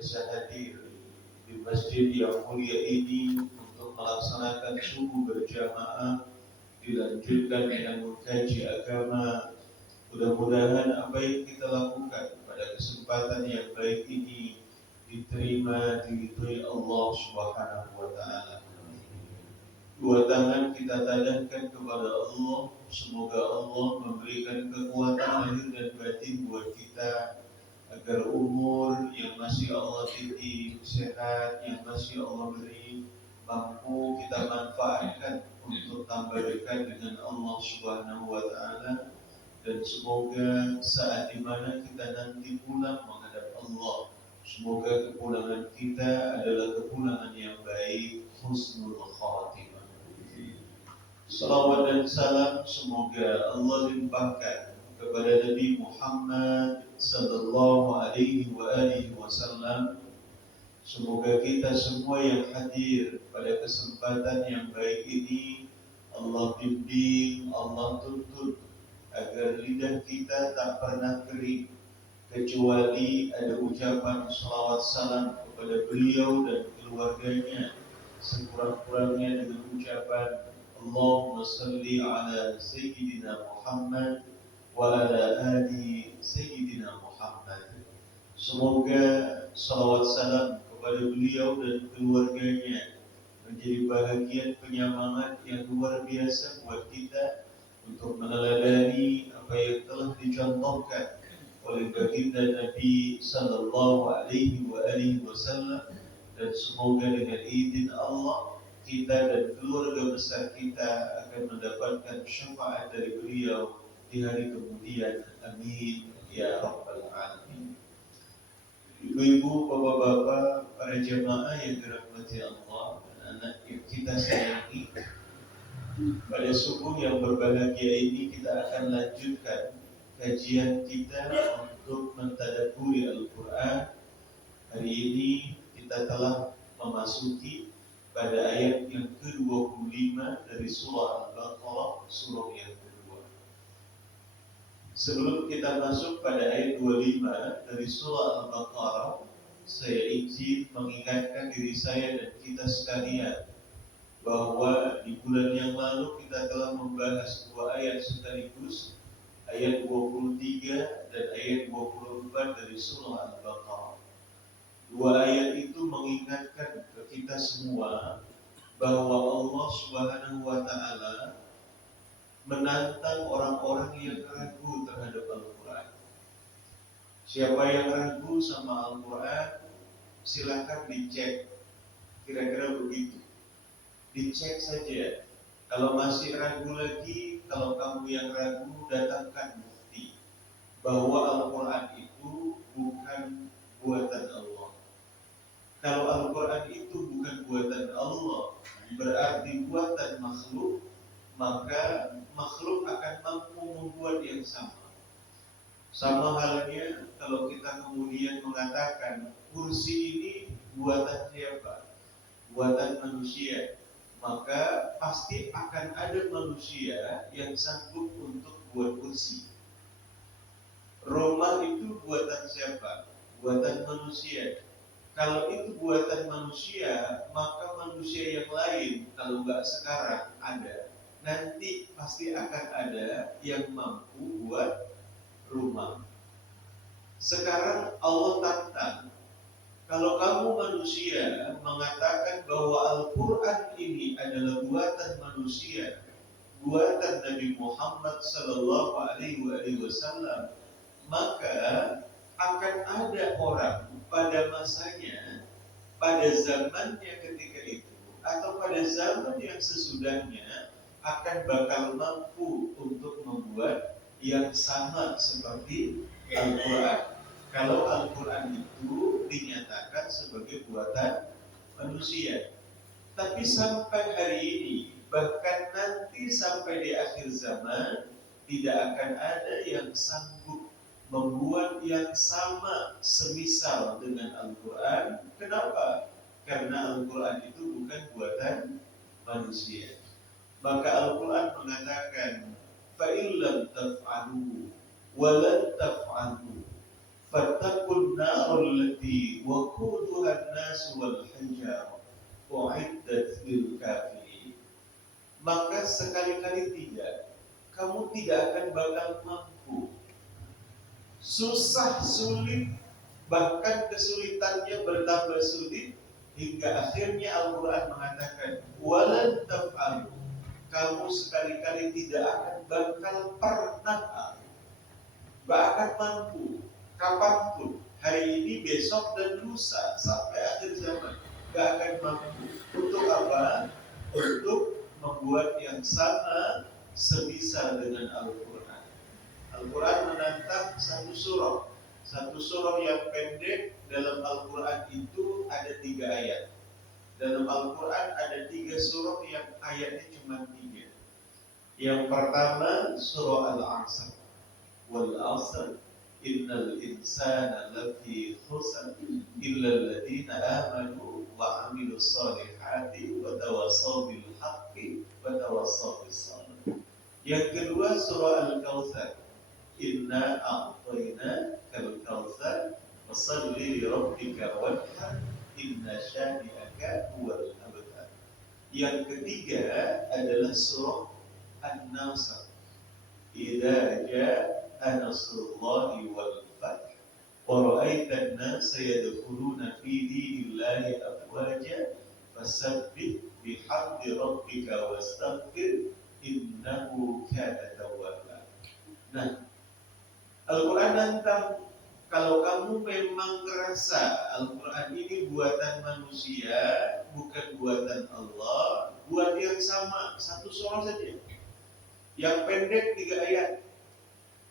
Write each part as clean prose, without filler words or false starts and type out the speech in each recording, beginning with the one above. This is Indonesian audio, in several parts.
bisa hadir di masjid yang mulia ini untuk melaksanakan subuh berjamaah, dilanjutkan dengan mengkaji agama. Mudah-mudahan apa yang kita lakukan pada kesempatan yang baik ini diterima, diridhoi Allah Subhanahu wa taala. Dua tangan kita tadahkan kepada Allah, semoga Allah memberikan kekuatan lahir dan batin buat kita agar umur yang masih Allah titip, sehat yang masih Allah beri, mampu kita manfaatkan untuk tambah dekat dengan Allah Subhanahu wa taala, dan semoga saat dimana kita nanti pulang menghadap Allah, semoga kepulangan kita adalah kepulangan yang baik, husnul khatimah. Salawat dan salam semoga Allah limpahkan kepada Nabi Muhammad sallallahu alaihi wasallam. Semoga kita semua yang hadir pada kesempatan yang baik ini Allah bimbing, Allah tuntun agar lidah kita tak pernah kering kecuali ada ucapan salawat salam kepada beliau dan keluarganya, sekurang-kurangnya dengan ucapan Allahumma salli ala Sayyidina Muhammad wa ala ali Sayyidina Muhammad. Semoga salawat salam kepada beliau dan keluarganya menjadi bahagian penyemangat yang luar biasa buat kita untuk meneladani apa yang telah dicontohkan oleh baginda Nabi sallallahu alaihi wasallam, dan semoga dengan izin Allah kita dan keluarga besar kita akan mendapatkan syafaat dari beliau di hari kemudian. Amin ya rabbal alamin. Ibu-ibu, bapak-bapak, para jemaah yang dirahmati Allah dan anak yang kita sayangi, pada subuh yang berbahagia ini kita akan lanjutkan kajian kita untuk mentadabburi Al-Quran. Hari ini kita telah memasuki pada ayat yang ke-25 dari surah Al-Baqarah, surah yang kedua. Sebelum kita masuk pada ayat 25 dari surah Al-Baqarah, saya izin mengingatkan diri saya dan kita sekalian bahwa di bulan yang lalu kita telah membahas dua ayat sekaligus, ayat 23 dan ayat 24 dari surah Al-Baqarah. Dua ayat itu mengingatkan ke kita semua bahwa Allah Subhanahu wa taala menantang orang-orang yang ragu terhadap Al-Quran. Siapa yang ragu sama Al-Quran, silakan dicek. Kira-kira begitu. Dicek saja. Kalau masih ragu lagi, kalau kamu yang ragu, datangkan bukti bahwa Al-Quran itu bukan buatan Allah. Kalau Al-Quran itu bukan buatan Allah, berarti buatan makhluk, maka makhluk akan mampu membuat yang sama. Sama halnya kalau kita kemudian mengatakan kursi ini buatan siapa? Buatan manusia. Maka pasti akan ada manusia yang sanggup untuk buat kursi. Rumah itu buatan siapa? Buatan manusia. Kalau itu buatan manusia, maka manusia yang lain, kalau nggak sekarang ada, nanti pasti akan ada yang mampu buat rumah. Sekarang Allah tantang, kalau kamu manusia mengatakan bahwa Al-Quran ini adalah buatan manusia, buatan Nabi Muhammad sallallahu alaihi wasallam, maka akan ada orang pada masanya, pada zamannya ketika itu, atau pada zaman yang sesudahnya akan bakal mampu untuk membuat yang sama seperti Al-Quran. Kalau Al-Quran itu dinyatakan sebagai buatan manusia. Tapi sampai hari ini, bahkan nanti sampai di akhir zaman, tidak akan ada yang sanggup membuat yang sama semisal dengan Al-Quran. Kenapa? Karena Al-Quran itu bukan buatan manusia. Maka Al-Quran mengatakan, فَإِلَّمْ تَفْعَلُوا وَلَنْ تَفْعَلُوا فَاتَّقُوا النَّارَ الَّتِي وَقُودَهَا hijarah uiddat lil kafirin. Maka sekali-kali tidak, kamu tidak akan bakal mampu. Susah, sulit, bahkan kesulitannya bertambah sulit hingga akhirnya Al-Quran mengatakan walan taf'alu, kamu sekali-kali tidak akan bakal pernah akan mampu kapanpun, hari ini, besok, dan lusa sampai akhir zaman gak akan mampu. Untuk apa? Untuk membuat yang sama sebisa dengan Al-Quran. Al-Quran menantang satu surah yang pendek. Dalam Al-Quran itu ada 3 ayat. Dalam Al-Quran ada 3 surah yang ayatnya cuma 3. Yang pertama surah Al-Asr, wal asr innal insana lafi khusr illa alladziina amanu wa 'amilus shalihati wa tawassaw bil haqqi wa tawassaw bis sabr. Yang kedua surah Al-Kautsar, inna a'tainakal kautsar fashalli li rabbika wanhar inna syani'aka huwal abtar. Yang ketiga adalah surah An-Nasr, idza jaa nasrullahi wal fath wa ra'aitan nasa yadkhuluna fi dinillahi afwaja fasabbih bihamdi rabbika wastaghfir innahu kana tawwaba. Nah, Al-Quran tentang kalau kamu memang merasa Al-Quran ini buatan manusia, bukan buatan Allah, buat yang sama, satu surah saja. Yang pendek 3 ayat.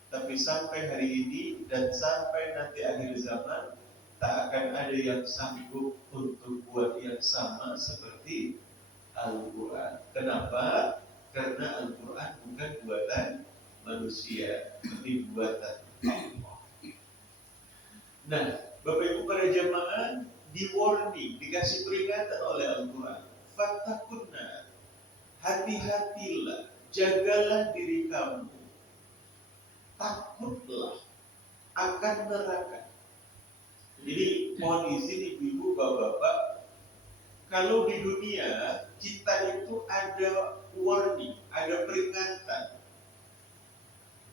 Tapi sampai hari ini dan sampai nanti akhir zaman, tak akan ada yang sanggup untuk buat yang sama seperti Al-Quran. Kenapa? Karena Al-Quran bukan buatan manusia, tapi buatan Allah. Nah, Bapak Ibu para jamaah, di warning, dikasih peringatan oleh Al-Quran. Fattakunna, hati-hatilah, jagalah diri kamu, takutlah akan neraka. Jadi mohon izin ibu-ibu, bapak-bapak, kalau di dunia kita itu ada warning, ada peringatan,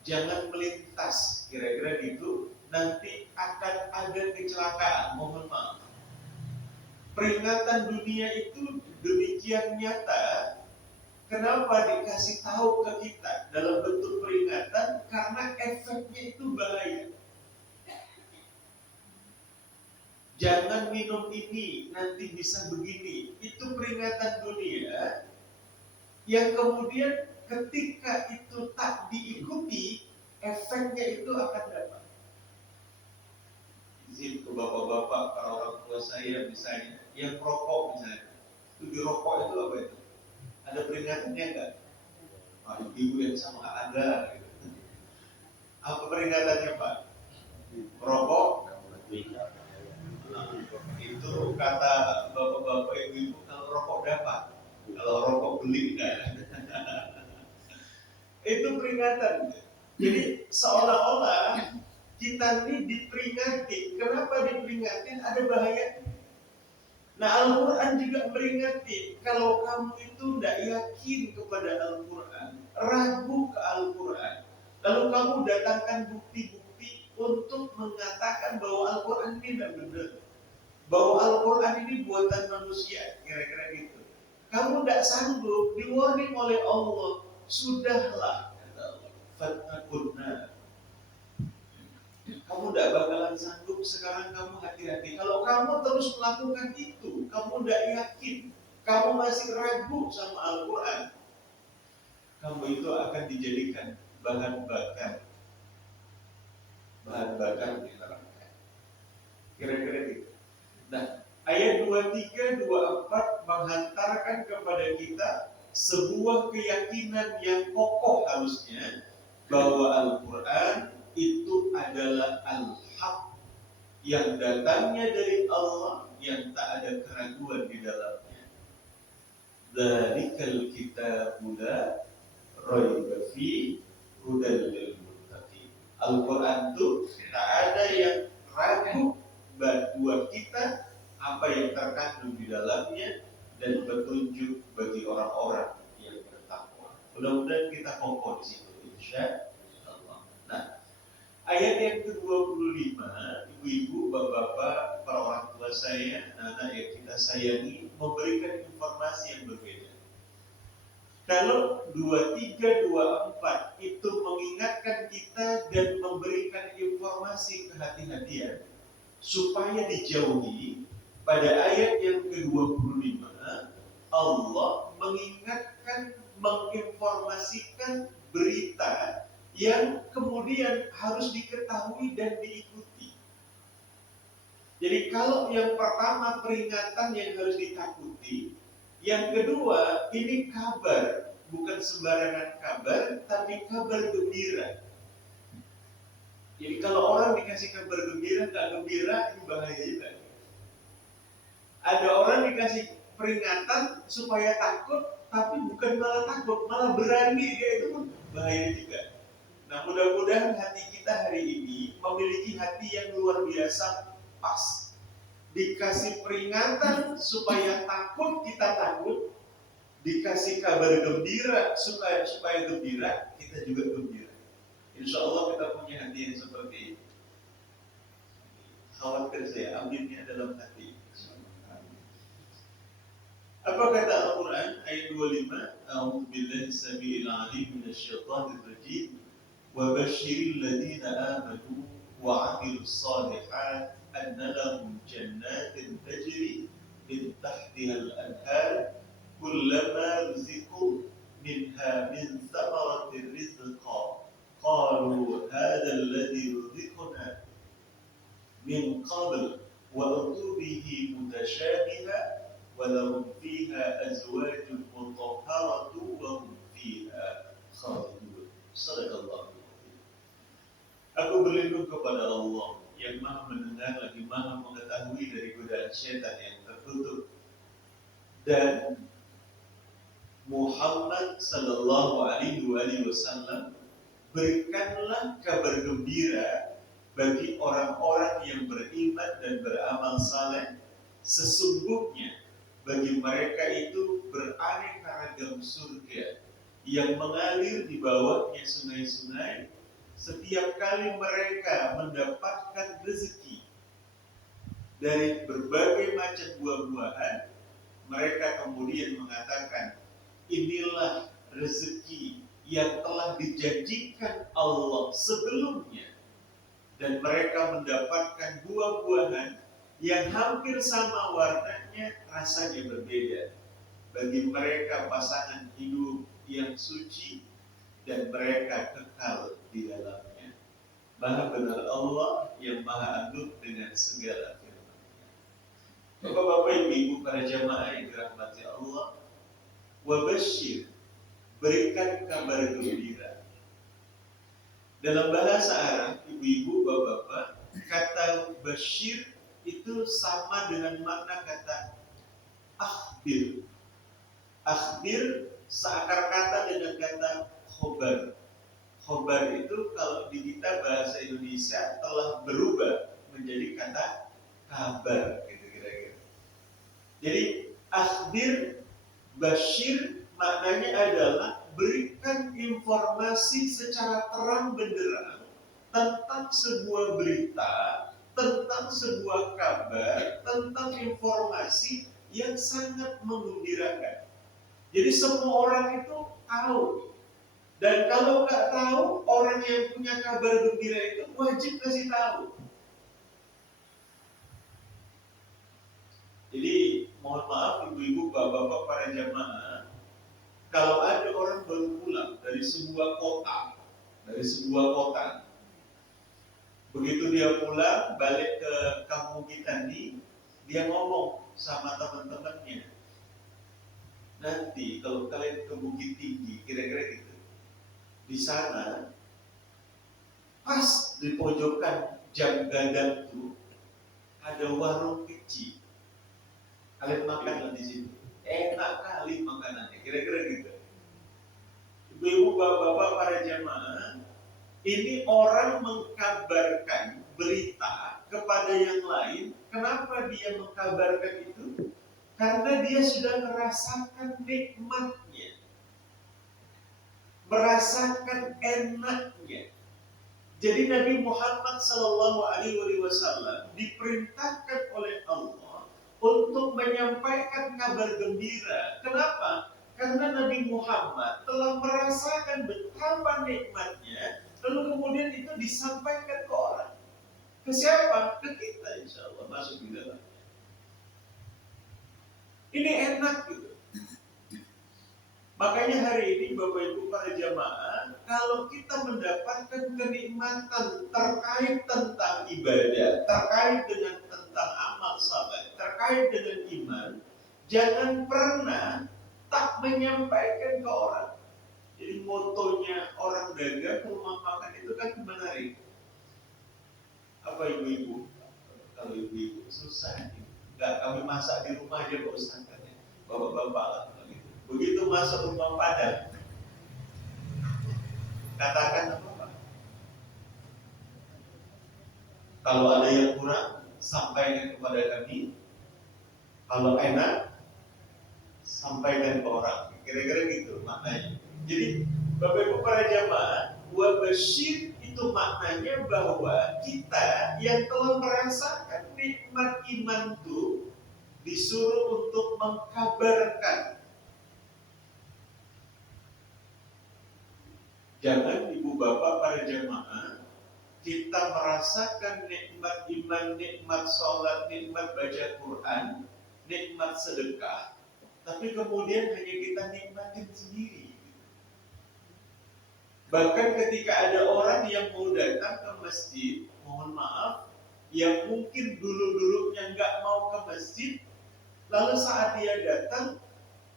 jangan melintas, kira-kira gitu, nanti akan ada kecelakaan, mohon maaf. Peringatan dunia itu demikian nyata. Kenapa dikasih tahu ke kita dalam bentuk peringatan? Karena efeknya itu bahaya. Jangan minum ini, nanti bisa begini. Itu peringatan dunia yang kemudian ketika itu tak diikuti, efeknya itu akan dapat. Izin ke bapak-bapak, para orang tua saya misalnya, yang rokok misalnya, itu di rokok itu apa itu? Ada peringatannya enggak? Ibu yang sama ada. Gitu. Apa peringatannya Pak? Rokok? Itu kata bapak-bapak ibu-ibu, kalau rokok dapat, kalau rokok beli enggak. Itu peringatan. Jadi seolah-olah kita ini diperingatin. Kenapa diperingatin? Ada bahaya. Nah, Al-Quran juga memperingatkan kalau kamu itu tidak yakin kepada Al-Quran, ragu ke Al-Quran, lalu kamu datangkan bukti-bukti untuk mengatakan bahwa Al-Quran ini tidak benar, bahwa Al-Quran ini buatan manusia, kira-kira gitu. Kamu tidak sanggup, di-warning oleh Allah, sudahlah, kata Allah, fattakunna. Kamu tidak bakalan sanggup, sekarang kamu hati-hati. Kalau kamu terus melakukan itu, kamu tidak yakin, kamu masih ragu sama Al-Quran, kamu itu akan dijadikan bahan bakar di neraka. Kira-kira gitu. Nah, ayat 23, 24 menghantarkan kepada kita sebuah keyakinan yang kokoh harusnya bahwa Al-Quran itu adalah al-haq yang datangnya dari Allah, yang tak ada keraguan di dalamnya. Dzalikal kitabu la raiba fi hudal lil muttaqin. Al-Quran itu tak ada yang ragu buat kita, apa yang terkandung di dalamnya dan petunjuk bagi orang-orang yang bertakwa. Mudah-mudahan kita kokoh di situ, insya Allah. Nah, ayat yang ke-25, ibu-ibu, bapak-bapak, para orang tua saya, anak-anak yang kita sayangi, memberikan informasi yang berbeda. Kalau 23, 24 itu mengingatkan kita dan memberikan informasi kehati-hatian supaya dijauhi, pada ayat yang ke-25 Allah mengingatkan, menginformasikan berita yang kemudian harus diketahui dan diikuti. Jadi kalau yang pertama peringatan yang harus ditakuti, yang kedua ini kabar, bukan sembarangan kabar, tapi kabar gembira. Jadi kalau orang dikasih kabar gembira, nggak gembira, ini bahaya juga. Ada orang dikasih peringatan supaya takut, tapi bukan malah takut, malah berani, dia itu pun bahaya juga. Nah, mudah-mudahan hati kita hari ini memiliki hati yang luar biasa pas. Dikasih peringatan supaya takut, kita takut. Dikasih kabar gembira supaya gembira, kita juga gembira. Insya Allah kita punya hati yang seperti ini. Khawatir saya aminnya dalam hati. Apa kata Al-Quran ayat 25? A'udzu billahi samii'il 'aliim minasyaitonir rajiim. Wa basyiril ladzina aamanu wa 'amilus shalihaat anna lahum jannatin tajri min tahtihal anhar kullama ruziqu minha min thamaratir rizqa qalu hadha alladhi ruziqna min qabl wa utu bihi mutasyabiha walahum fiha azwajun mutahharatu wa hum fiha khalidun. Sadaqallahu. Aku berlindung kepada Allah yang Maha mendengar lagi Maha mengetahui dari godaan syaitan yang tertutup, dan Muhammad sallallahu alaihi wasallam, berikanlah kabar gembira bagi orang-orang yang beriman dan beramal saleh, sesungguhnya bagi mereka itu beraneka ragam surga yang mengalir di bawahnya sungai-sungai. Setiap kali mereka mendapatkan rezeki dari berbagai macam buah-buahan, mereka kemudian mengatakan, inilah rezeki yang telah dijanjikan Allah sebelumnya. Dan mereka mendapatkan buah-buahan yang hampir sama warnanya, rasanya berbeda. Bagi mereka pasangan hidup yang suci dan mereka kekal di dalamnya. Maha benar Allah yang maha agung dengan segala firman-Nya. Bapak-bapak, ibu-ibu, para jamaah yang dirahmati Allah, wa basyir, berikan kabar gembira. Dalam bahasa Arab, ibu-ibu, bapak-bapak, kata basyir itu sama dengan makna kata akhbir. Akhbir seakar kata dengan kata khobar. Khobar itu kalau di kita bahasa Indonesia telah berubah menjadi kata kabar, gitu kira-kira. Jadi akhbir, basyir maknanya adalah berikan informasi secara terang benderang tentang sebuah berita, tentang sebuah kabar, tentang informasi yang sangat menggembirakan. Jadi semua orang itu tahu. Dan kalau nggak tahu, orang yang punya kabar gembira itu wajib kasih tahu. Jadi mohon maaf ibu-ibu, bapak-bapak, para jamaah, kalau ada orang baru pulang dari sebuah kota, begitu dia pulang balik ke kampung kita nih, dia ngomong sama teman-temannya, nanti kalau kalian ke Bukit Tinggi, kira-kira gitu, di sana pas di pojokan jam gadang tuh ada warung kecil, kalian makan di situ, enak kali makanannya, kira-kira gitu. Ibu-ibu, bapak-bapak, para jamaah, ini orang mengkabarkan berita kepada yang lain. Kenapa dia mengkabarkan itu? Karena dia sudah merasakan nikmatnya, merasakan enaknya. Jadi Nabi Muhammad SAW diperintahkan oleh Allah untuk menyampaikan kabar gembira. Kenapa? Karena Nabi Muhammad telah merasakan betapa nikmatnya, lalu kemudian itu disampaikan ke orang. Ke siapa? Ke kita, insya Allah masuk di dalam. Ini enak gitu. Makanya hari ini Bapak Ibu para jamaah, kalau kita mendapatkan kenikmatan terkait tentang ibadah, terkait dengan tentang amal saleh, terkait dengan iman, jangan pernah tak menyampaikan ke orang. Jadi motonya orang dagang rumah makan itu kan menarik. Apa ibu-ibu? Kalau ibu-ibu susah, nggak kami masak di rumah aja Pak Ustaz, bapak-bapak lah. Begitu masuk rumah Padang, katakan apa? Kalau ada yang kurang, sampaikan kepada kami. Kalau enak, sampaikan ke orang. Kira-kira gitu maknanya. Jadi, Bapak Ibu para jamaah, wa basyir itu maknanya bahwa kita yang telah merasakan nikmat iman itu disuruh untuk mengkabarkan. Jangan ibu bapak para jamaah, kita merasakan nikmat iman, nikmat sholat, nikmat baca Quran, nikmat sedekah, tapi kemudian hanya kita nikmatin sendiri. Bahkan ketika ada orang yang mau datang ke masjid, mohon maaf, yang mungkin dulu-dulunya nggak mau ke masjid, lalu saat dia datang,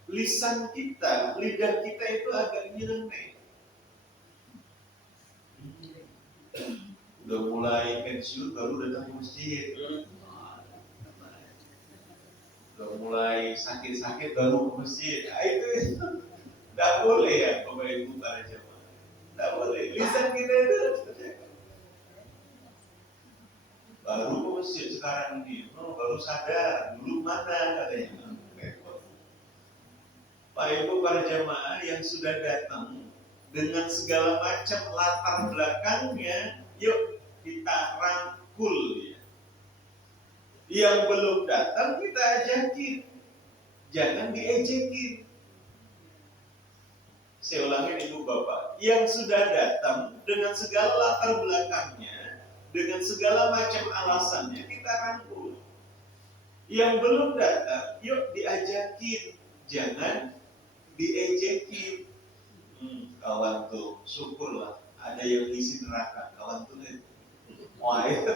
lisan kita, lidah kita itu agak nyeleneh. Udah mulai pensiun baru datang ke masjid, udah mulai sakit-sakit baru ke masjid. Nah, itu tidak boleh ya Bapak Ibu para jemaah, tidak boleh. Lisan kita itu baru ke masjid sekarang ini, baru sadar dulu mana katanya. Pak Ibu para jemaah yang sudah datang dengan segala macam latar belakangnya, yuk kita rangkul dia. Yang belum datang kita ajakin, jangan diejekin. Saya ulangi ibu bapak, yang sudah datang dengan segala latar belakangnya, dengan segala macam alasannya kita rangkul. Yang belum datang, yuk diajakin, jangan diejekin. Kawan tuh, syukurlah ada yang isi neraka, kawan tuh wah itu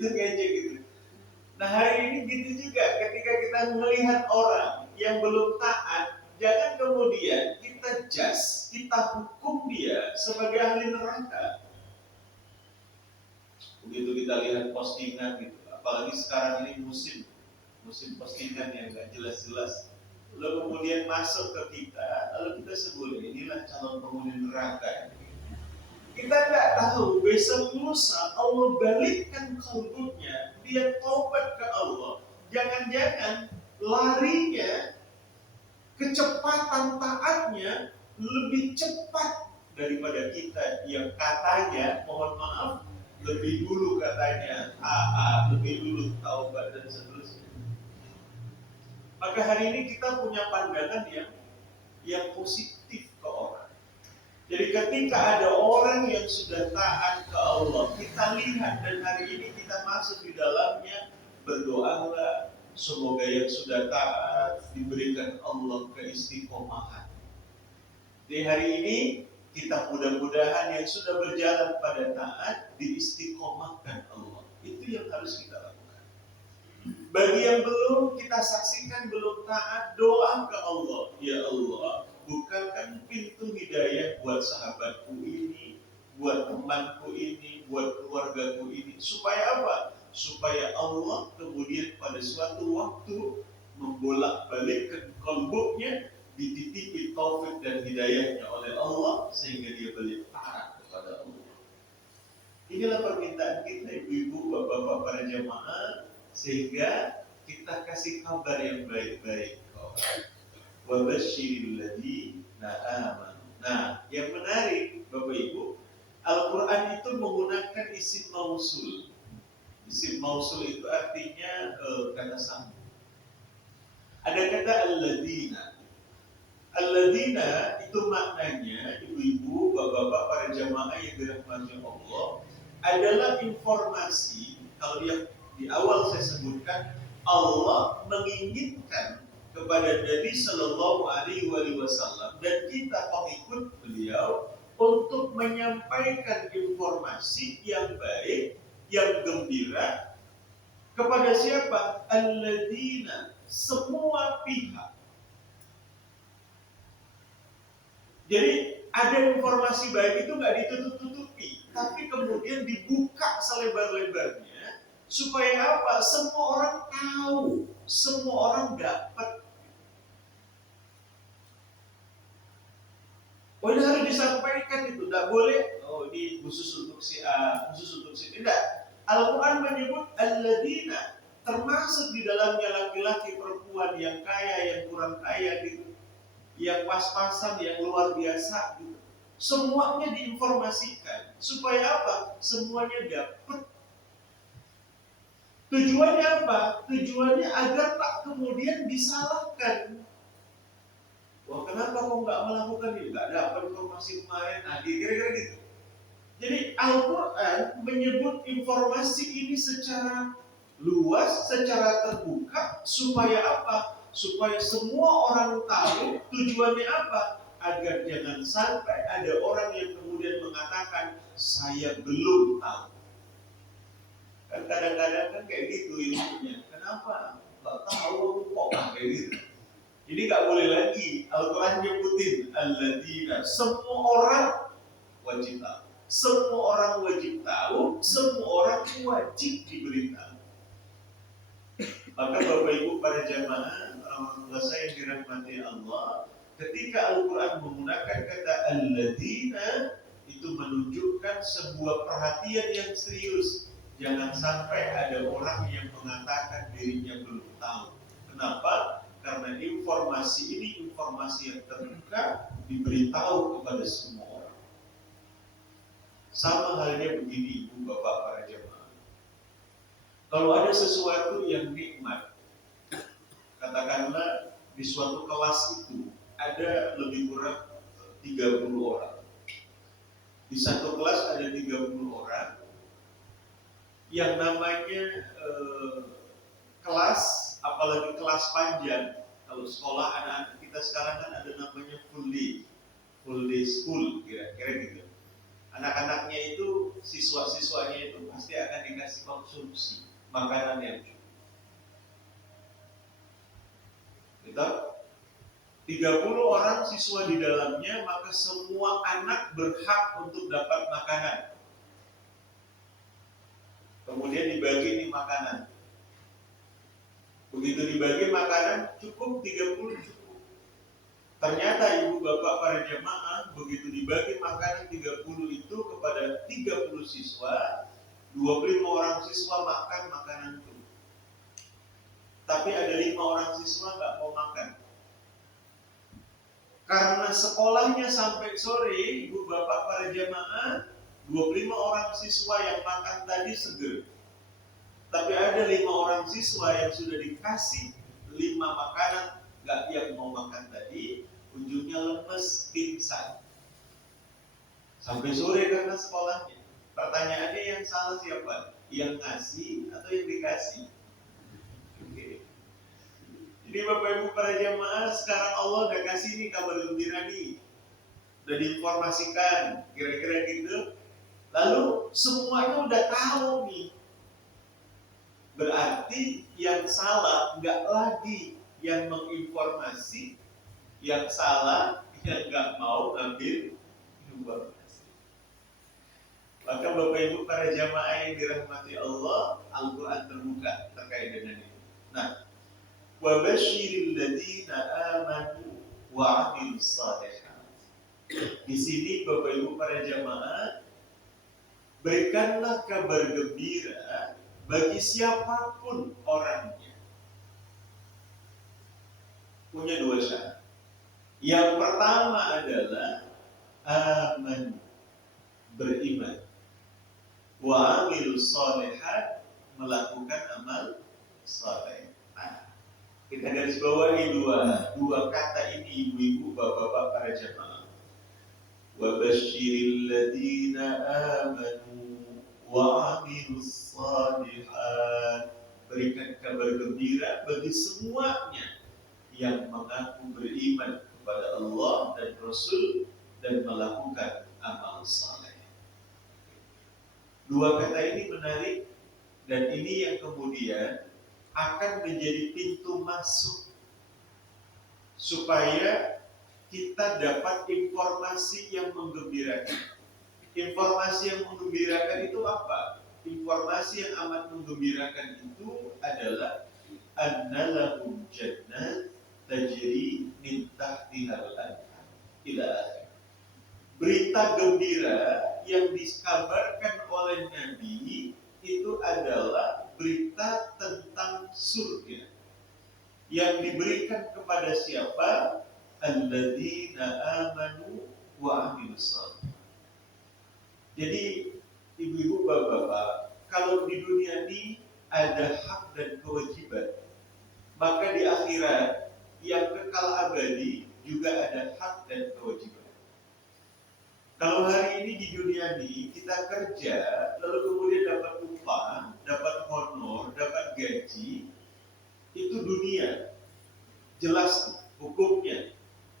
ngejek gitu. Nah hari ini gitu juga, ketika kita melihat orang yang belum taat, jangan kemudian kita judge, kita hukum dia sebagai ahli neraka. Begitu kita lihat postingan gitu, apalagi sekarang ini musim postingan yang gak jelas-jelas, lalu kemudian masuk ke kita, lalu kita sebut inilah calon penghuni neraka. Kita nggak tahu besok lusa Allah balikkan kalbunya, dia taubat ke Allah. Jangan-jangan larinya, kecepatan taatnya lebih cepat daripada kita yang katanya, mohon maaf, lebih dulu katanya lebih dulu taubat dan seterusnya. Maka hari ini kita punya pandangan yang positif ke orang. Jadi ketika ada orang yang sudah taat ke Allah, kita lihat dan hari ini kita masuk di dalamnya, berdoalah semoga yang sudah taat diberikan Allah keistiqomahan. Di hari ini kita mudah-mudahan yang sudah berjalan pada taat diistiqomahkan Allah. Itu yang harus kita lakukan. Bagi yang belum, kita saksikan belum taat, doa ke Allah, ya Allah, bukakan pintu hidayah buat sahabatku ini, buat temanku ini, buat keluargaku ini. Supaya apa? Supaya Allah kemudian pada suatu waktu membolak-balikkan qalbunya, dititipi taufik dan hidayahnya oleh Allah sehingga dia balik taat kepada Allah. Inilah permintaan kita ibu-ibu, bapak-bapak para jamaah, sehingga kita kasih kabar yang baik-baik. Wa basyiril ladzina amanu. Nah, yang menarik Bapak Ibu, Al-Qur'an itu menggunakan isim mausul. Isim mausul itu artinya kata sambung. Ada kata alladzina. Alladzina itu maknanya ibu-ibu, bapak-bapak para jamaah yang dirahmati Allah, adalah informasi. Kalau yang di awal saya sebutkan, Allah menginginkan kepada Nabi Shallallahu Alaihi Wasallam dan kita pengikut beliau untuk menyampaikan informasi yang baik, yang gembira kepada siapa? Alladzina, semua pihak. Jadi ada informasi baik itu nggak ditutup-tutupi, tapi kemudian dibuka selebar-lebarnya supaya apa? Semua orang tahu, semua orang dapat. Oh, ini harus disampaikan itu, tidak boleh. Oh, ini khusus untuk si A, khusus untuk si B. Tidak. Al-Quran menyebut alladzina, termasuk di dalamnya laki-laki, perempuan, yang kaya, yang kurang kaya, gitu, yang pas-pasan, yang luar biasa, gitu. Semuanya diinformasikan supaya apa? Semuanya dapat. Tujuannya apa? Tujuannya agar tak kemudian disalahkan. Wah, kenapa kok nggak melakukan ini? Nggak dapat informasi kemarin. Nah, kira-kira gitu. Jadi Al-Quran menyebut informasi ini secara luas, secara terbuka, supaya apa? Supaya semua orang tahu. Tujuannya apa? Agar jangan sampai ada orang yang kemudian mengatakan saya belum tahu. Kan kadang-kadang kan kayak gitu ilmunya. Kenapa? Nggak tahu kok kayak gitu. Ini nggak boleh lagi. Al-Quran nyebutin alladzina, semua orang wajib tahu. Semua orang wajib tahu, semua orang wajib diberitahu. Maka Bapak Ibu para jamaah, orang saya yang dirahmati Allah, ketika Al-Quran menggunakan kata alladzina, itu menunjukkan sebuah perhatian yang serius. Jangan sampai ada orang yang mengatakan dirinya belum tahu. Kenapa? Karena informasi ini informasi yang terbuka, diberitahu kepada semua orang. Sama halnya begini, ibu bapak para jemaah. Kalau ada sesuatu yang nikmat, katakanlah di suatu kelas itu ada lebih kurang 30 orang. Di satu kelas ada 30 orang. Yang namanya kelas, apalagi kelas panjang. Kalau sekolah anak-anak kita sekarang kan ada namanya full day school, kira-kira gitu. Anak-anaknya itu, siswa-siswanya itu pasti akan dikasih konsumsi makanan yang cukup. Gitu? 30 orang siswa di dalamnya, maka semua anak berhak untuk dapat makanan. Kemudian dibagi nih makanan. Begitu dibagi makanan, cukup 30 cukup. Ternyata ibu bapak para jemaah, begitu dibagi makanan 30 itu kepada 30 siswa, 25 orang siswa makan makanan itu. Tapi ada 5 orang siswa nggak mau makan. Karena sekolahnya sampai sore, ibu bapak para jemaah, 25 orang siswa yang makan tadi seger. Tapi ada 5 orang siswa yang sudah dikasih 5 makanan, nggak yang mau makan tadi, ujungnya lemes, pingsan. Sampai sore karena sekolahnya. Pertanyaannya yang salah siapa? Yang ngasih atau yang dikasih? Oke. Jadi Bapak Ibu para jamaah, sekarang Allah udah kasih nih kabar gembira nih. Udah diinformasikan, kira-kira gitu. Lalu semuanya udah tahu nih. Berarti yang salah nggak lagi yang menginformasi, yang salah yang nggak mau ambil informasi. Maka Bapak Ibu para jamaah yang dirahmati Allah, Al-Quran terbuka terkait dengan ini. Nah, wa basyiril ladzina amanu wa 'amilus shalihat. Di sini Bapak Ibu para jamaah berikanlah kabar gembira bagi siapapun orangnya. Punya dua syarat. Yang pertama adalah aman, beriman, wa amil sholihat, melakukan amal saleh. Nah, kita garis bawahi dua kata ini, ibu-ibu, bapak-bapak, para jemaah. Wa basyiril ladzina amanu wa amilus sholihat, berikan kabar gembira bagi semuanya yang mengaku beriman kepada Allah dan Rasul dan melakukan amal saleh. Dua kata ini menarik, dan ini yang kemudian akan menjadi pintu masuk supaya kita dapat informasi yang menggembirakan. Informasi yang menggembirakan itu apa? Informasi yang amat menggembirakan itu adalah annalahum jannat tajri min tahtihal anhar ila akhir. Berita gembira yang dikabarkan oleh Nabi itu adalah berita tentang surga yang diberikan kepada siapa? Alladzina amanu wa amilus shalihat. Jadi ibu-ibu, bapak-bapak, kalau di dunia ini ada hak dan kewajiban, maka di akhirat yang kekal abadi juga ada hak dan kewajiban. Kalau hari ini di dunia ini kita kerja, lalu kemudian dapat upah, dapat honor, dapat gaji, itu dunia, jelas hukumnya.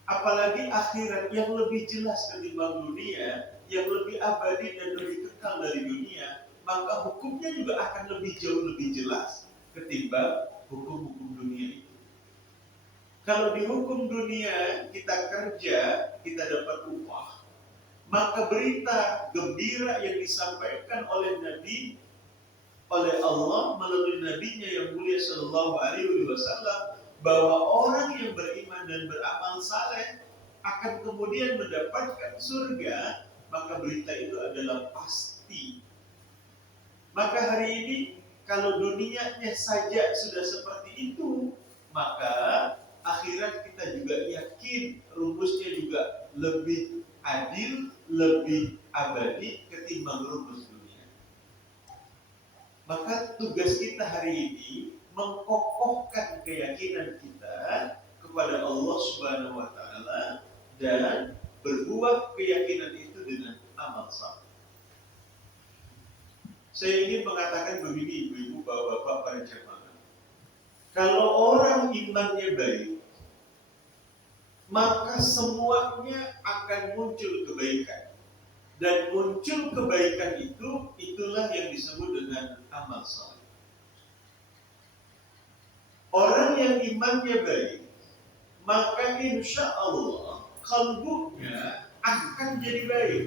Apalagi akhirat yang lebih jelas ketimbang dunia, yang lebih abadi dan lebih kekal dari dunia, maka hukumnya juga akan lebih jauh lebih jelas ketimbang hukum-hukum dunia itu. Kalau di hukum dunia kita kerja, kita dapat upah, maka berita gembira yang disampaikan oleh Nabi, oleh Allah melalui nabinya yang mulia sallallahu alaihi wasallam, bahwa orang yang beriman dan beramal saleh akan kemudian mendapatkan surga, maka berita itu adalah pasti. Maka hari ini kalau dunianya saja sudah seperti itu, maka akhirat kita juga yakin rumusnya juga lebih adil, lebih abadi ketimbang rumus dunia. Maka tugas kita hari ini mengkokohkan keyakinan kita kepada Allah Subhanahu wa taala dan berbuat keyakinan itu dengan amal saleh. Saya ingin mengatakan begini, ibu-ibu, bapak-bapak, para jemaah. Kalau orang imannya baik, maka semuanya akan muncul kebaikan. Dan muncul kebaikan itu, itulah yang disebut dengan amal saleh. Orang yang imannya baik, maka insya Allah kalbunya akan jadi baik.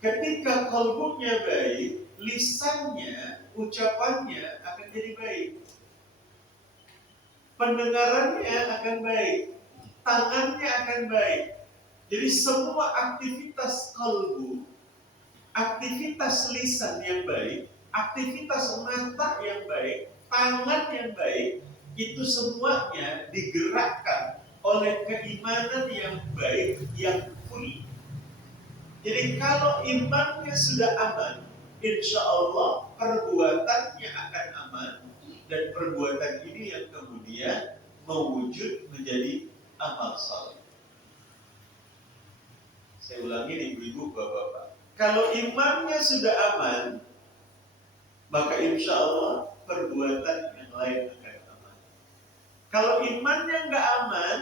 Ketika kalbunya baik, lisannya, ucapannya akan jadi baik. Pendengarannya akan baik, tangannya akan baik. Jadi semua aktivitas kalbu, aktivitas lisan yang baik, aktivitas mata yang baik, tangan yang baik, itu semuanya digerakkan oleh keimanan yang baik, yang full. Jadi kalau imannya sudah aman, insya Allah perbuatannya akan aman, dan perbuatan ini yang kemudian mewujud menjadi amal saleh. Saya ulangi, ibu-ibu, bapak-bapak. Kalau imannya sudah aman, maka insya Allah perbuatan yang lain akan aman. Kalau imannya nggak aman,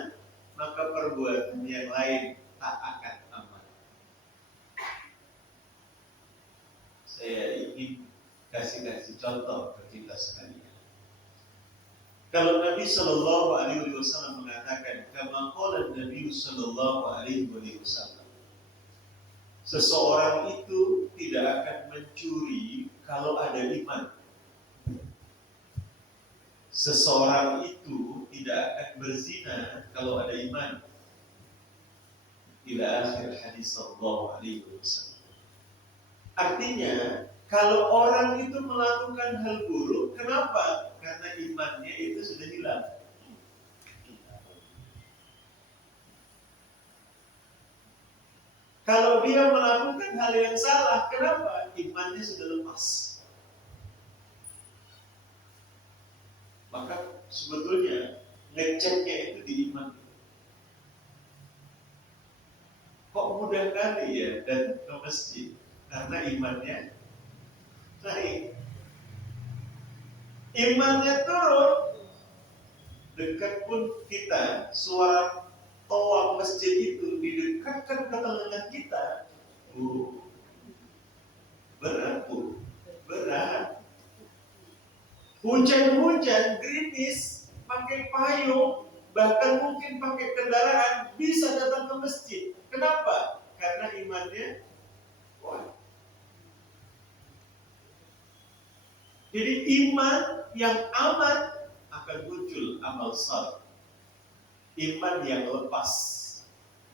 maka perbuatan yang lain tak akan aman. Saya ingin kasih contoh ke kita sekalian. Kalau Nabi Shallallahu Alaihi Wasallam mengatakan, kama qala Nabi Shallallahu Alaihi Wasallam, seseorang itu tidak akan mencuri kalau ada iman. Seseorang itu tidak akan berzina kalau ada iman. Ila akhir hadis Sallallahu Alaihi Wasallam. Artinya, kalau orang itu melakukan hal buruk, kenapa? Karena imannya itu sudah hilang. Kalau dia melakukan hal yang salah, kenapa? Imannya sudah lepas. Maka sebetulnya ngeceknya itu di iman. Kok mudah kali ya datang ke masjid? Karena imannya naik. Imannya turun, dekat pun kita, suara toa masjid itu didekatkan ke telinga kita. Berat, berat. Hujan-hujan, gerimis, pakai payung, bahkan mungkin pakai kendaraan, bisa datang ke masjid. Kenapa? Karena imannya kuat. Jadi iman yang aman akan muncul amal saleh. Iman yang lepas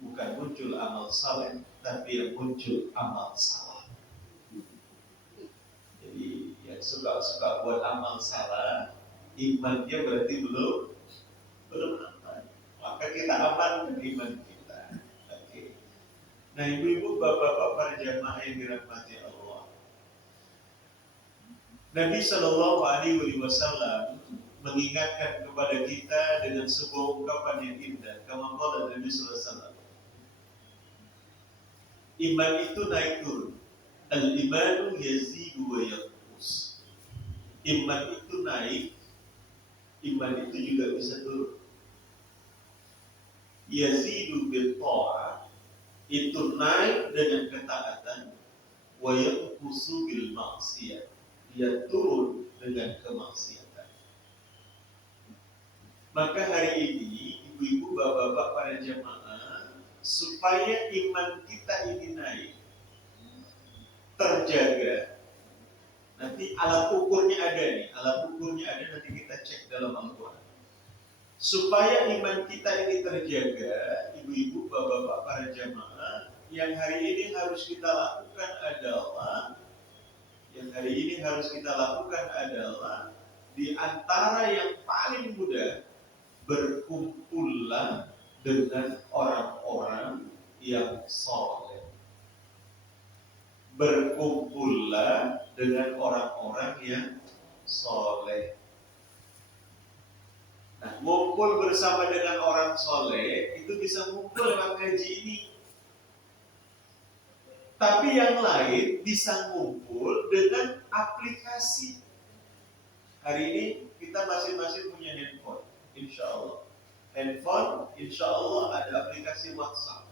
bukan muncul amal saleh, tapi yang muncul amal salah. Jadi yang suka buat amal salah, imannya berarti belum aman. Maka kita aman iman kita. Oke. Nah, ibu-ibu, bapak-bapak, para jamaah yang dirahmati Allah. Nabi Shallallahu Alaihi Wasallam mengingatkan kepada kita dengan sebuah ungkapan yang indah. Kama qala Nabi Sallallahu Alaihi Wasallam, iman itu naik turun. Al-imanu yazidu wa yanqus. Iman itu naik, iman itu juga bisa turun. Yazidu bil ta'ah, itu naik dengan ketaatan, wa yanqusu bil maksiyah, dia turun dengan kemaksiatan. Maka hari ini, ibu-ibu, bapak-bapak, para jamaah, supaya iman kita ini naik, terjaga. Nanti alat ukurnya ada nih, nanti kita cek dalam Al-Quran. Supaya iman kita ini terjaga, ibu-ibu, bapak-bapak, para jamaah, yang hari ini harus kita lakukan adalah di antara yang paling mudah, berkumpullah dengan orang-orang yang soleh. Berkumpullah dengan orang-orang yang soleh. Nah, ngumpul bersama dengan orang soleh itu bisa ngumpul lewat ngaji ini. Tapi yang lain bisa ngumpul dengan aplikasi. Hari ini kita masing-masing punya handphone, insya Allah. Handphone, insya Allah ada aplikasi WhatsApp.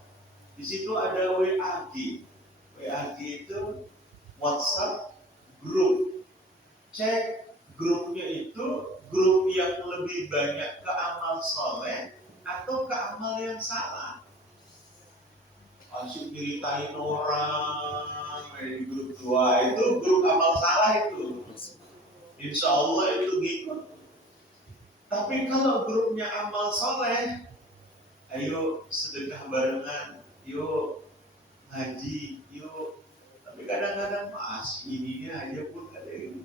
Di situ ada WAG. WAG itu WhatsApp grup. Cek grupnya itu grup yang lebih banyak ke amal soleh atau ke amal yang salah. Asyik nyeritain orang di grup 2 itu grup amal salah itu. Insya Allah itu ngikut. Tapi kalau grupnya amal soleh, ayo sedekah barengan, yuk ngaji, yuk. Tapi kadang-kadang ininya aja pun ada yang.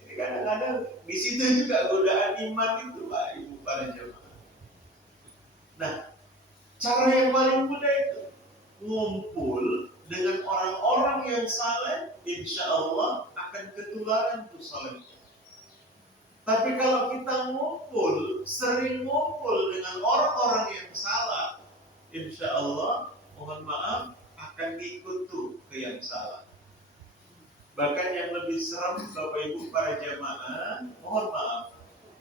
Jadi kadang-kadang di situ juga godaan iman itu, Pak Ibu, para jemaah. Nah, cara yang paling mudah itu ngumpul dengan orang-orang yang saleh, insya Allah akan ketularan tuh saleh. Tapi kalau kita sering ngumpul dengan orang-orang yang salah, insya Allah, mohon maaf, akan ikut tuh ke yang salah. Bahkan yang lebih serem, Bapak Ibu para jamaah, mohon maaf,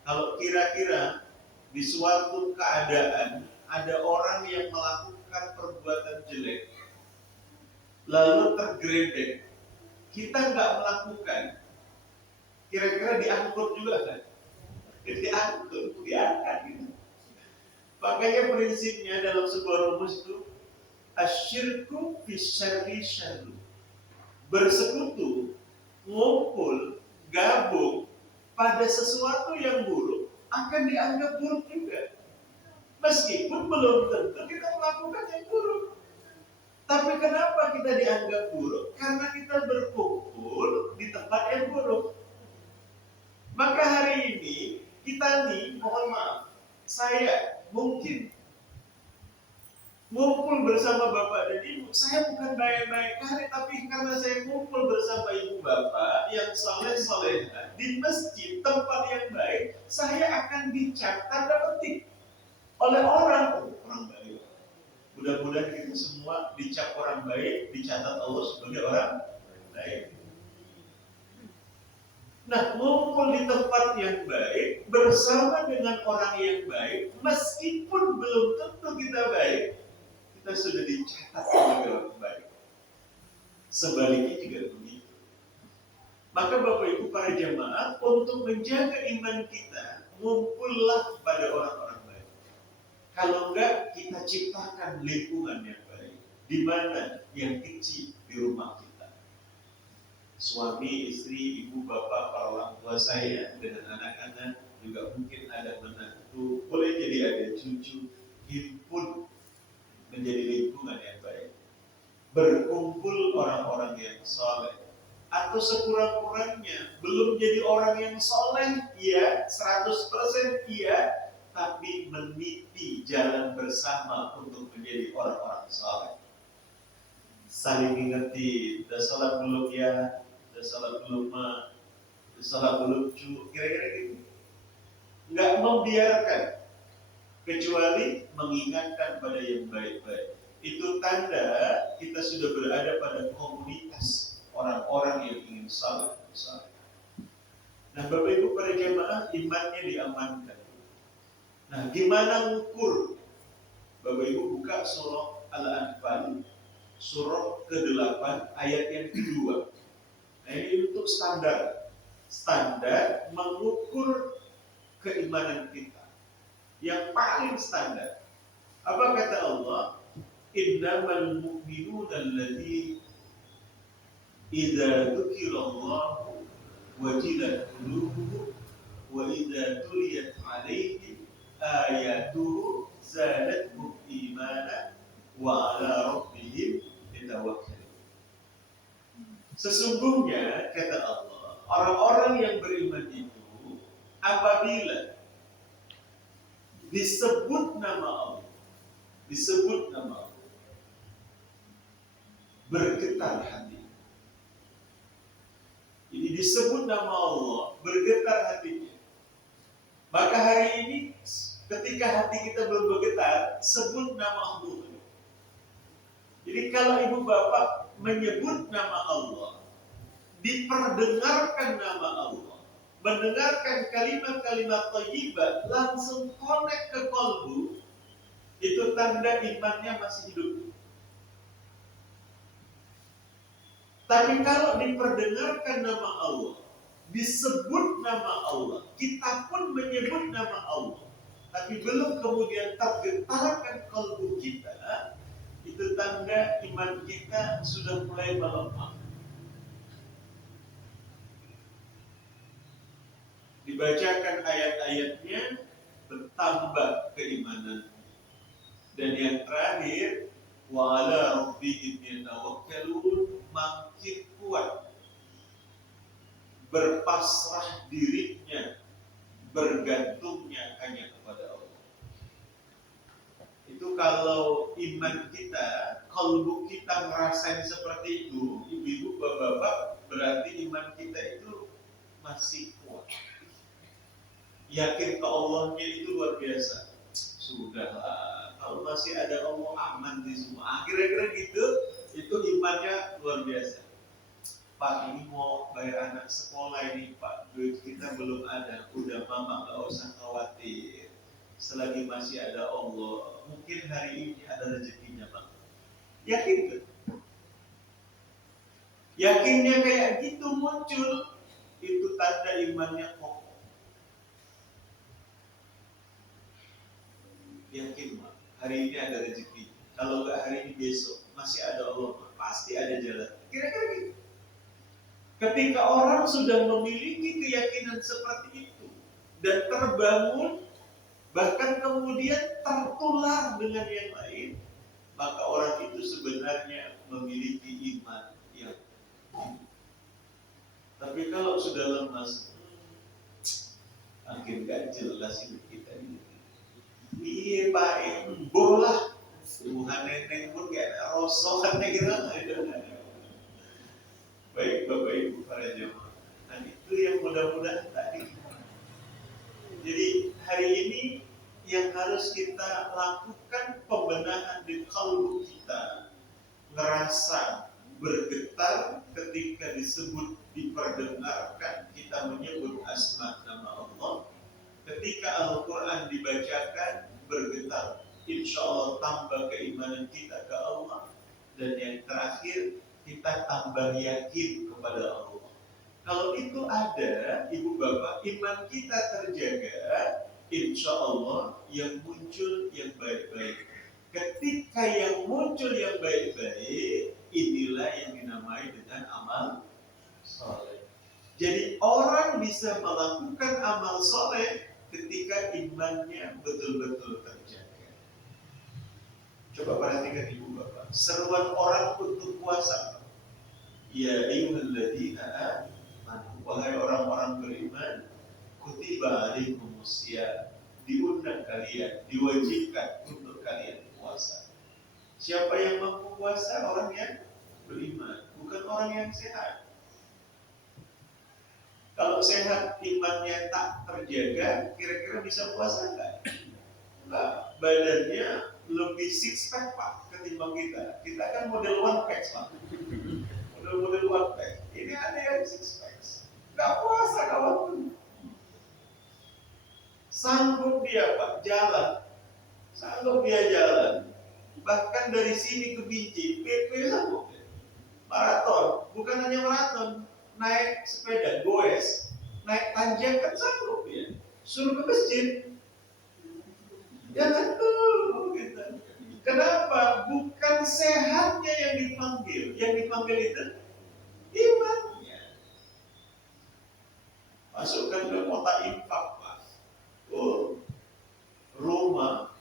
kalau kira-kira di suatu keadaan ada orang yang melakukan perbuatan jelek, lalu tergeledek, kita nggak melakukan, kira-kira diangkut juga kan? Diangkat gitu. Makanya prinsipnya dalam sebuah rumus itu asyirku fisyarri syarru. Bersekutu, ngumpul, gabung pada sesuatu yang buruk akan dianggap buruk juga. Meskipun belum tentu kita melakukan yang buruk. Tapi kenapa kita dianggap buruk? Karena kita berkumpul di tempat yang buruk. Maka hari ini kita nih, mohon maaf, saya mungkin ngumpul bersama bapak dan ibu, saya bukan baik-baik hari, tapi karena saya ngumpul bersama ibu bapak yang soleh-soleh di masjid tempat yang baik, saya akan dicap tanda petik oleh orang baik. Mudah-mudahan kita semua dicap orang baik, dicatat Allah sebagai orang baik. Nah, ngumpul di tempat yang baik bersama dengan orang yang baik, meskipun belum tentu kita baik, kita sudah dicatat sebagai orang baik. Sebaliknya juga begitu. Maka Bapak Ibu para jamaah, untuk menjaga iman kita, ngumpullah pada orang-orang baik. Kalau enggak, kita ciptakan lingkungan yang baik. Di mana yang kecil di rumah kita. Suami, istri, ibu, bapak, para orang tua saya dengan anak-anak, juga mungkin ada menantu, boleh jadi ada cucu, himpun menjadi lingkungan yang baik. Berkumpul orang-orang yang soleh. Atau sekurang-kurangnya belum jadi orang yang soleh, iya, 100% iya, tapi meniti jalan bersama untuk menjadi orang-orang soleh. Saling mengerti, udah sholat belum ya, udah sholat belum ma, udah sholat belum cu, kira-kira gitu. Nggak membiarkan, kecuali mengingatkan pada yang baik-baik. Itu tanda kita sudah berada pada komunitas orang-orang yang ingin saleh. Nah, Bapak Ibu para jamaah, imannya diamankan. Nah, gimana ngukur? Bapak Ibu buka surah Al-Anfal, surah ke-8 ayat yang kedua. Nah, ini untuk standar mengukur keimanan kita. Yang paling standar. Apa kata Allah? Innamal mu'minuna alladzi idza dzukirallahu wajilat qulubuhum wa idza tuliyat 'alaihim ayatuhu zadatuhum imanan wa 'ala rabbihim yatawakkalun. Sesungguhnya kata Allah, orang-orang yang beriman itu apabila disebut nama Allah, bergetar hati. Ini disebut nama Allah, bergetar hatinya. Maka hari ini ketika hati kita belum bergetar, sebut nama Allah. Jadi kalau ibu bapak menyebut nama Allah, diperdengarkan nama Allah, mendengarkan kalimat-kalimat thayyibah, langsung connect ke qalbu, itu tanda imannya masih hidup. Tapi kalau diperdengarkan nama Allah, disebut nama Allah, kita pun menyebut nama Allah, tapi belum kemudian tergetarkan kalbu kita, itu tanda iman kita sudah mulai melemah. Dibacakan ayat-ayatnya, bertambah keimanan. Dan yang terakhir, wa ala rabbihim yatawakkalun, makin kuat berpasrah dirinya, bergantungnya hanya kepada Allah. Itu kalau iman kita, kalbu kita ngerasain seperti itu, ibu-ibu, bapak-bapak, berarti iman kita itu masih kuat. Yakin ke Allahnya itu luar biasa. Sudahlah, kalau masih ada Allah aman di semua. Kira-kira gitu, itu imannya luar biasa. Pak, ini mau bayar anak sekolah ini Pak, duit kita belum ada. Udah mama gak usah khawatir, selagi masih ada Allah, mungkin hari ini ada rezekinya Pak. Yakin gak? Yakinnya kayak gitu muncul, itu tanda imannya kokoh. Yakin Pak, hari ini ada rezeki. Kalau gak hari ini besok, masih ada Allah Pak, pasti ada jalan. Kira-kira gitu. Ketika orang sudah memiliki keyakinan seperti itu dan terbangun, bahkan kemudian tertular dengan yang lain, maka orang itu sebenarnya memiliki iman yang tinggi. Tapi kalau sudah lemas, makin gak jelas hidup kita ini. Iya Pak, bolah Tuhan nenek pun gak ada rosokannya gitu. Baik Bapak Ibu para jemaah. Nah itu yang mudah-mudahan tadi. Jadi hari ini yang harus kita lakukan pembenahan di kalbu kita, ngerasa bergetar ketika disebut, diperdengarkan kita menyebut asma nama Allah. Ketika Al-Quran dibacakan bergetar, insya Allah tambah keimanan kita ke Allah. Dan yang terakhir, kita tambah yakin kepada Allah. Kalau itu ada, ibu bapak, iman kita terjaga, insya Allah yang muncul yang baik-baik. Ketika yang muncul yang baik-baik, inilah yang dinamai dengan amal soleh. Jadi orang bisa melakukan amal soleh ketika imannya betul-betul terjaga. Coba perhatikan ibu bapak, seruan orang untuk puasa. Ya ayyuhalladzina amanu, wahai orang-orang beriman, kutiba alaikumusiyam, diundang kalian, diwajibkan untuk kalian puasa. Siapa yang mampu puasa? Orang yang beriman, bukan orang yang sehat. Kalau sehat imannya tak terjaga, kira-kira bisa puasa enggak? Enggak, badannya lebih six pack Pak ketimbang kita. Kita kan model one pack Pak. Model one pack. Ini ada yang six pack. Enggak puasa kawan. Sanggup dia Pak jalan. Sanggup dia jalan. Bahkan dari sini ke Binjai, PP sanggup. Maraton, bukan hanya maraton. Naik sepeda, goes, naik tanjakan sanggup ya. Suruh ke masjid, jangan dulu gitu. Kenapa? Bukan sehatnya yang dipanggil itu imannya. Masukkan ke kota infak Pak. Oh, rumah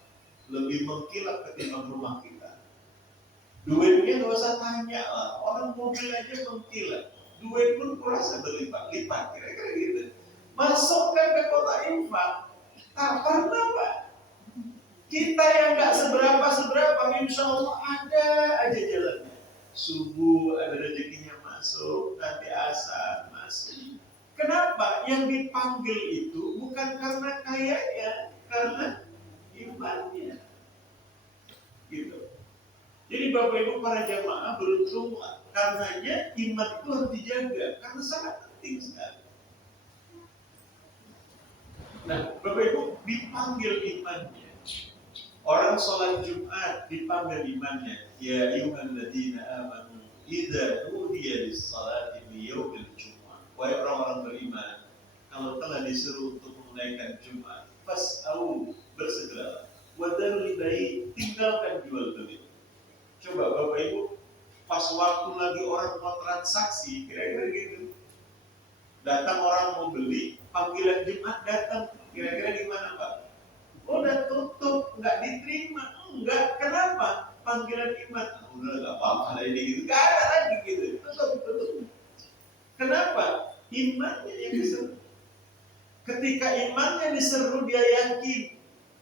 lebih mengkilap ketimbang rumah kita. Duitnya nggak usah tanya lah, orang mobil aja mengkilap. Duit pun kurasa berlipat-lipat, kira-kira gitu. Masukkan ke kota infak, karena Pak, kita yang nggak seberapa, insya Allah ada aja jalannya. Subuh ada rezekinya masuk, nanti asar masuk. Kenapa? Yang dipanggil itu bukan karena kayanya, karena imannya. Gitu. Jadi Bapak Ibu para jamaah beruntunglah, karenanya iman itu harus dijaga karena sangat penting sekali. Nah, Bapak Ibu dipanggil imannya. Orang sholat Jumat dipanggil imannya. Ya ayyuhalladzina amanu idza nudiya lis-shalati min yaumil jumu'ah. Wahai orang-orang beriman, kalau telah disuruh untuk menunaikan Jumat, fas'au, bersegeralah. Wadarul bait, tinggalkan jual beli. Coba Bapak Ibu, pas waktu lagi orang mau transaksi, kira-kira gitu. Datang orang mau beli, panggilan Jumat datang, kira-kira gimana Pak? Udah tutup, nggak diterima. Enggak, kenapa? Panggilan iman. Udah nggak apa-apa ini gitu. Nggak ada lagi gitu. Tutup. Kenapa? Imannya yang diseru. Ketika imannya diseru, dia yakin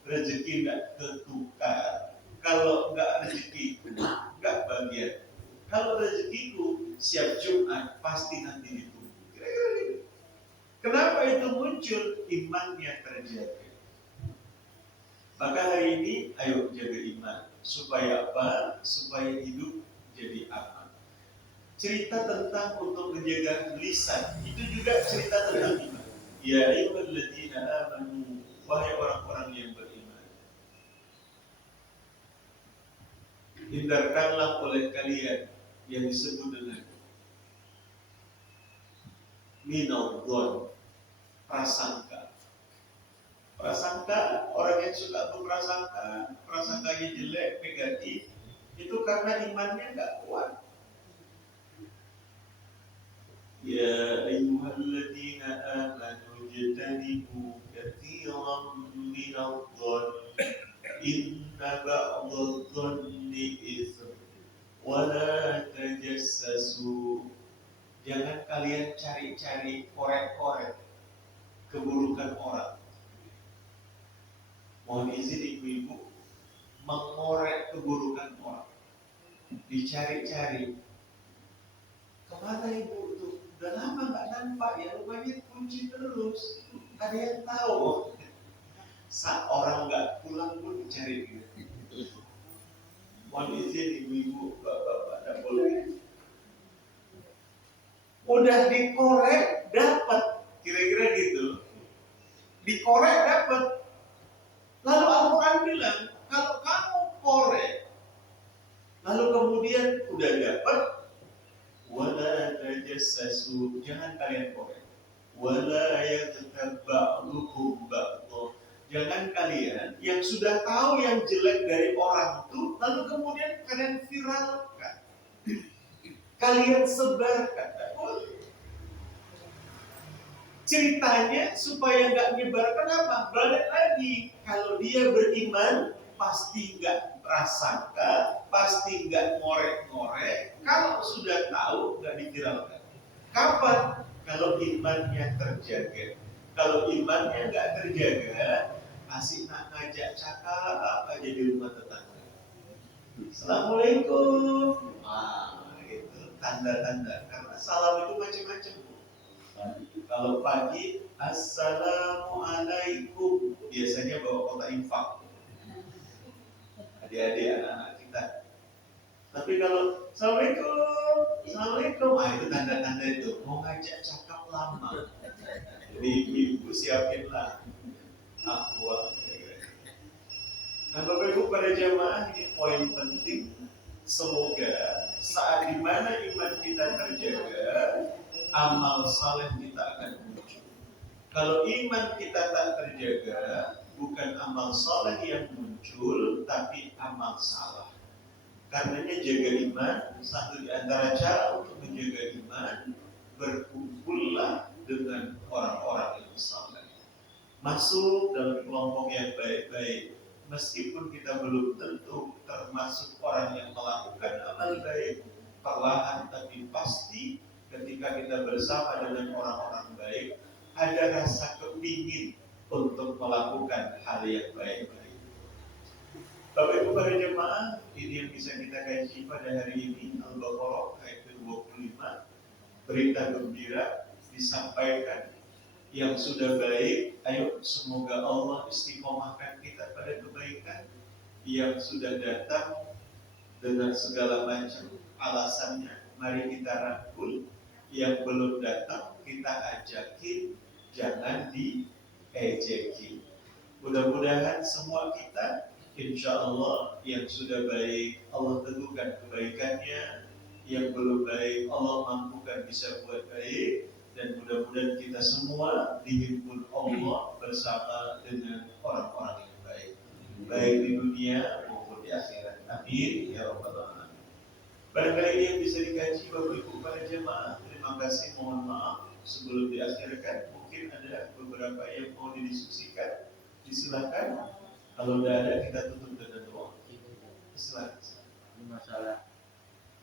rezeki nggak ketukar. Kalau nggak rezekiku, nggak bagian. Kalau rezekiku siap Jumat, pasti nanti ditunggu. Kira-kira gitu. Kenapa itu muncul? Imannya terjaga. Maka hari ini, ayo jaga iman. Supaya apa? Supaya hidup jadi aman. Cerita tentang untuk menjaga lisan, itu juga cerita tentang iman. Ya ayyuhalladzina amanu, wahai orang-orang yang beriman, hindarkanlah oleh kalian yang disebut dengan minadh-dhon, prasangka. Prasangka, orang yang suka berprasangka, prasangkanya jelek, negatif, itu karena imannya nggak kuat. Ya ayyuhalladzina amanu jtanibu katsiran minadh-dhon inna ba'dadh-dhonni Wala tajassasu, jangan kalian cari-cari korek-korek keburukan orang. Mohon izin ibu-ibu, mengorek keburukan orang, dicari-cari. Kemana ibu tuh? Udah lama nggak nampak ya, rupanya kunci terus. Ada yang tahu? Saat orang nggak pulang pun dicari gitu. Mohon izin ibu-ibu, bapak-bapak, tidak boleh. Udah dikorek dapat, kira-kira gitu. Dikorek dapat. Lalu Al-Quran bilang, kalau kamu korek, lalu kemudian udah dapat, wala tajassasu, jangan kalian korek. Wala yaghtab ba'dukum ba'dha, jangan kalian yang sudah tahu yang jelek dari orang itu, lalu kemudian kalian viralkan, kalian sebarkan. Ceritanya supaya nggak nyebarkan apa? Balik lagi, kalau dia beriman pasti nggak prasangka, pasti nggak ngorek-ngorek. Kalau sudah tahu nggak diviralkan. Kapan? Kalau imannya terjaga. Kalau imannya nggak terjaga, asik nak ngajak cakap aja di rumah tetangga. Assalamualaikum. Gitu tanda-tanda. Karena salam itu macam-macam. Kalau pagi, Assalamualaikum, biasanya bawa kotak infak. Adik-adik, anak-anak kita. Tapi kalau Assalamualaikum, Assalamualaikum, itu tanda-tanda itu mau ngajak cakap lama. Jadi ibu siapinlah aqua. Nah, Bapak Ibu pada jamaah, ini poin penting. Semoga saat dimana iman kita terjaga, amal saleh kita akan muncul. Kalau iman kita tak terjaga, bukan amal saleh yang muncul, tapi amal salah. Karenanya jaga iman, satu di antara cara untuk menjaga iman, berkumpullah dengan orang-orang yang saleh. Masuk dalam kelompok yang baik-baik, meskipun kita belum tentu termasuk orang yang melakukan amal baik, perlahan tapi pasti ketika kita bersama dengan orang-orang baik, ada rasa kepingin untuk melakukan hal yang baik-baik. Bapak Ibu para jemaah, ini yang bisa kita kaji pada hari ini, Al-Baqarah ayat ke-25. Berita gembira disampaikan, yang sudah baik, ayo semoga Allah istiqomahkan kita pada kebaikan. Yang sudah datang dengan segala macam alasannya, mari kita rangkul. Yang belum datang kita ajakin, jangan diejekin. Mudah-mudahan semua kita, insya Allah yang sudah baik Allah teguhkan kebaikannya, yang belum baik Allah mampukan bisa buat baik, dan mudah-mudahan kita semua dihimpun Allah bersama dengan orang-orang yang baik, baik di dunia maupun di akhirat. Amin ya rabbal alamin. Barangkali yang bisa dikaji Bapak Ibu para jemaah. Terima kasih, mohon maaf sebelum diakhirkan mungkin ada beberapa yang mau didiskusikan. Disilakan. Kalau tidak ada kita tutup dengan doa. Silakan. Ini masalah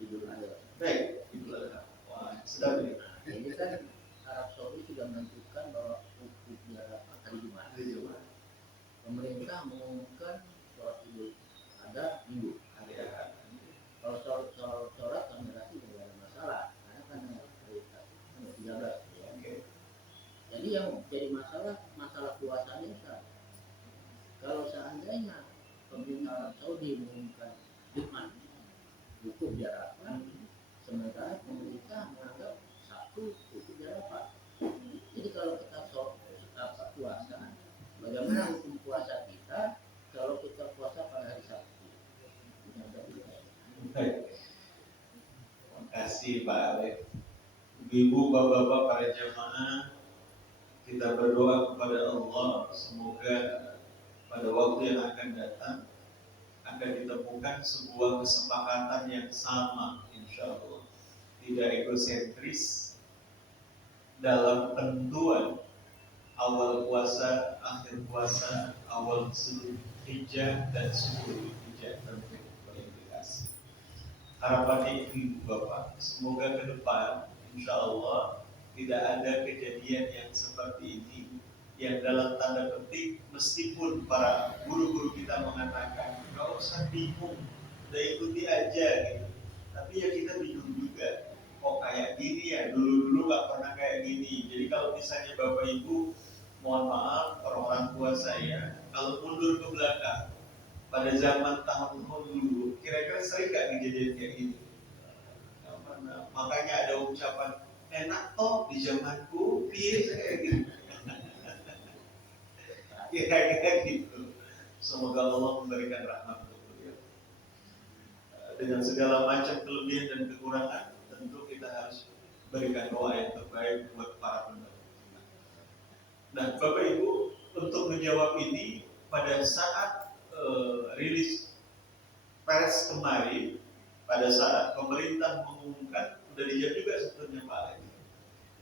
Idul Adha. Baik, Idul Adha. Wah, sedap ini. Ini kan Arab Saudi sudah menentukan bahwa hukumnya hari Jumat. Pemerintah mengumumkan sholat Idul Adha Minggu. Kalau sholat kami rasa tidak ada masalah, karena kan hari 13. Ya. Jadi yang jadi masalah puasanya kan. Kalau seandainya pemerintah Arab Saudi mengumumkan Jumat hukum di Arafah, sementara pemerintah menganggap Sabtu hukum di Arafah. Jadi kalau kita puasa, bagaimana hukum puasa kita kalau kita puasa pada hari Sabtu? Baik. Terima kasih Pak Alef. Ibu, bapak-bapak para jamaah, kita berdoa kepada Allah semoga pada waktu yang akan datang akan ditemukan sebuah kesepakatan yang sama, insya Allah, tidak egosentris dalam tentuan awal puasa, akhir puasa, awal Zulhijjah dan Zulhijjah terbentuk berimplikasi. harapannya ibu bapak, semoga ke depan insya Allah tidak ada kejadian yang seperti ini, yang dalam tanda petik meskipun para guru-guru kita mengatakan nggak usah bingung, udah ikuti aja gitu, tapi ya kita bingung juga, kok kayak gini ya, dulu-dulu nggak pernah kayak gini. Jadi kalau misalnya bapak ibu, mohon maaf orang-orang tua saya, kalau mundur ke belakang pada zaman tahun-tahun dulu, kira-kira sering gak kejadian kayak gini? Makanya ada ucapan enak toh di zamanku, kayak gitu. Kira-kira gitu. Semoga Allah memberikan rahmat untuk beliau. Dengan segala macam kelebihan dan kekurangan, tentu kita harus berikan doa yang terbaik buat para penduduk. Nah, Bapak Ibu, untuk menjawab ini pada saat rilis pers kemarin, pada saat pemerintah mengumumkan, udah dijawab juga sebetulnya Pak Alex.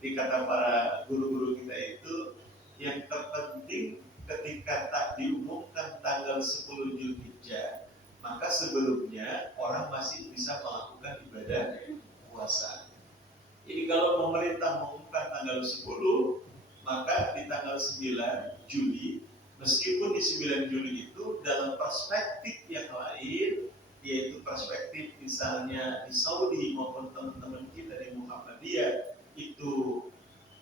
Jadi kata para guru-guru kita itu, yang terpenting ketika tak diumumkan tanggal 10 Zulhijjah, maka sebelumnya orang masih bisa melakukan ibadah puasa. Jadi kalau pemerintah mengumumkan tanggal 10, maka di tanggal 9 Juli, meskipun di 9 Juli itu dalam perspektif yang lain, yaitu perspektif misalnya di Saudi maupun teman-teman kita di Muhammadiyah, itu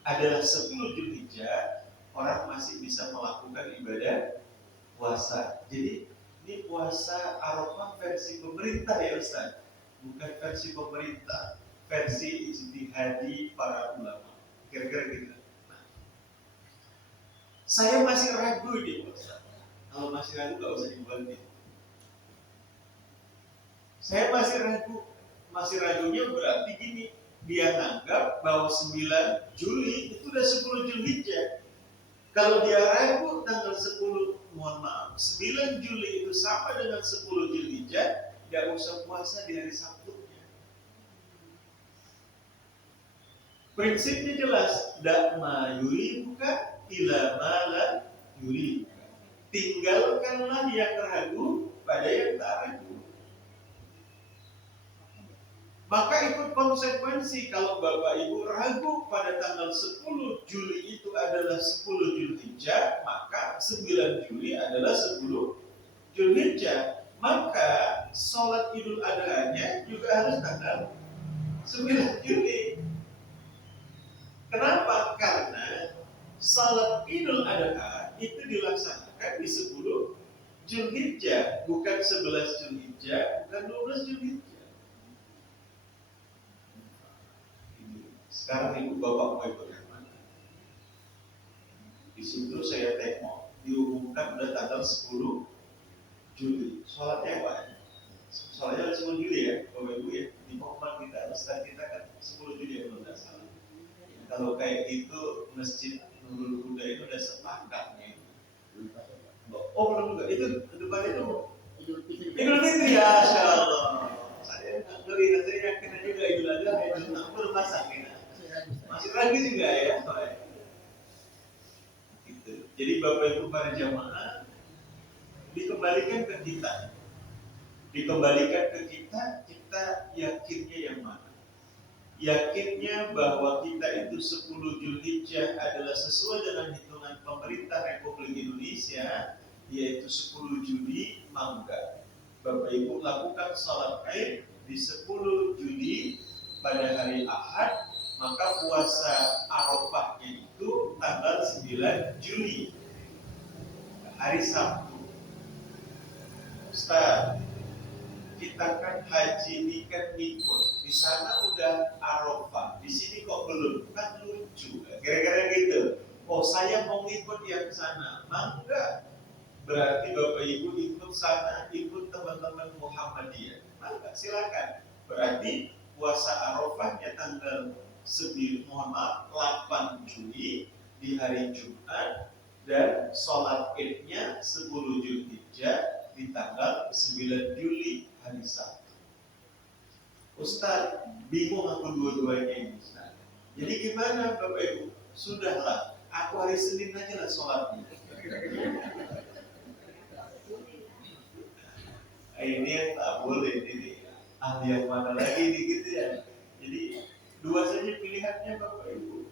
adalah 10 Zulhijjah, orang masih bisa melakukan ibadah puasa. Jadi ini puasa Arafah versi pemerintah ya Ustaz, bukan versi pemerintah, versi ijtihadi para ulama. Kira-kira gitu. Saya masih ragu nih, kalau masih ragu gak usah dibantu. Saya masih ragunya berarti gini, dia nganggap bahwa 9 Juli itu udah 10 Zulhijjah. Kalau dia ragu tanggal 10, mohon maaf, 9 Juli itu sama dengan 10 Zulhijjah, gak usah puasa di hari Sabtunya. Prinsipnya jelas, dakma yuri bukan ila mala yuri. Tinggalkanlah yang ragu pada yang tak ragu. Maka ikut konsekuensi. Kalau Bapak Ibu ragu pada tanggal 10 Juli itu adalah 10 Zulhijjah, maka 9 Juli adalah 10 Zulhijjah. Maka sholat Idul Adha-nya juga harus tanggal 9 Juli. Kenapa? Karena salat Idul Adha itu dilaksanakan di 10 Zulhijjah, bukan 11 Zulhijjah, bukan 12 Zulhijjah. Sekarang ibu bapak mau ikut yang mana? Di situ saya tengok diumumkan udah tanggal 10 Juli. Sholatnya apa? Sholatnya 10 Juli ya, bapak ibu ya. Di Muhammad kita, Ustaz kita kan 10 Juli ya kalau tidak salah. Kalau kayak gitu masjid Nurul Huda itu udah sepakat nih. Oh belum juga, itu depan itu Idul Fitri ya, Masya Allah. Saya ngeri, saya yakin juga Idul Adha, Idul Nampur masak ya. Masih ragu juga ya. Gitu. Jadi Bapak Ibu para jamaah, dikembalikan ke kita. Dikembalikan ke kita, kita yakinnya yang mana? Yakinnya bahwa kita itu 10 Zulhijjah adalah sesuai dengan hitungan pemerintah Republik Indonesia, yaitu 10 Juli, maka Bapak Ibu lakukan sholat Id di 10 Juli pada hari Ahad, maka puasa Arafahnya itu tanggal 9 Juli, hari Sabtu. Ustaz, kita kan haji ini kan ikut, di sana udah Arafah, di sini kok belum, kan lucu, kira-kira gitu. Oh saya mau ikut yang sana, mangga. Berarti Bapak Ibu ikut sana, ikut teman-teman Muhammadiyah, mangga silakan. Berarti puasa Arafahnya tanggal 8 Juli di hari Jumat, dan sholat Idnya 10 Zulhijjah di tanggal 9 Juli hari Sabtu. Ustaz, bingung aku dua-duanya ini Ustaz. Jadi gimana Bapak Ibu? Sudahlah, aku hari Senin aja lah sholatnya. Ini yang tak boleh, ini yang mana lagi nih gitu ya. Jadi dua saja pilihannya Bapak Ibu.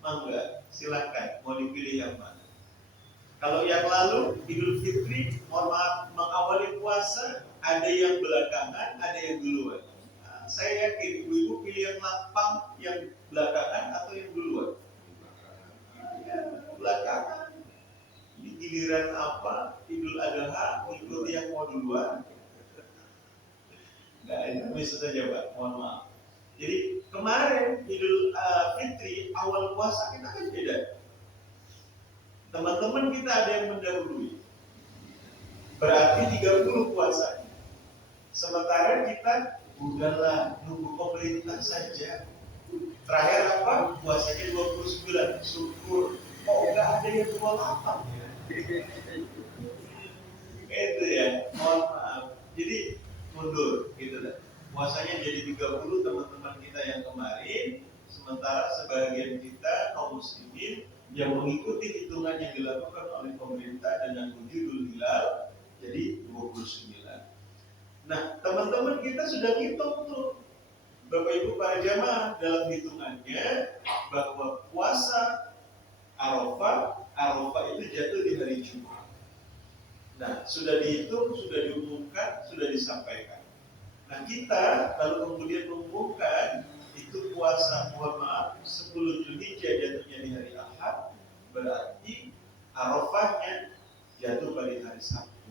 Mangga, silakan mau dipilih yang mana. Kalau yang lalu Idul Fitri, mohon maaf, mengawali puasa, ada yang belakangan, ada yang duluan. Nah, saya yakin ibu-ibu pilih yang lapang, yang belakangan atau yang duluan? Ya, belakangan. Ini giliran apa? Idul Adha, mengikuti yang mau duluan. Nggak, itu bisa saja Pak, mohon maaf. Jadi kemarin Idul Fitri, awal puasa kita kan beda. Teman-teman kita ada yang mendahului. Berarti 30 puasa. Sementara kita udahlah nunggu pemerintah saja. Terakhir apa? Puasanya 29. Syukur. Kok enggak ada yang 28 ya? Itu ya. Mohon maaf. Jadi mundur gitu lah. Puasanya jadi 30 teman-teman kita yang kemarin. Sementara sebagian kita kaum muslimin yang mengikuti hitungan yang dilakukan oleh pemerintah dengan wujudul hilal jadi 29. Nah, teman-teman kita sudah hitung tuh, Bapak Ibu para jamaah, dalam hitungannya bahwa puasa Arafah itu jatuh di hari Jumat. Nah, sudah dihitung, sudah diumumkan, sudah disampaikan. Nah, kita lalu kemudian mengumumkan itu puasa, mohon maaf, 10 Zulhijjah jatuhnya di hari Ahad, berarti Arafahnya jatuh pada hari Sabtu.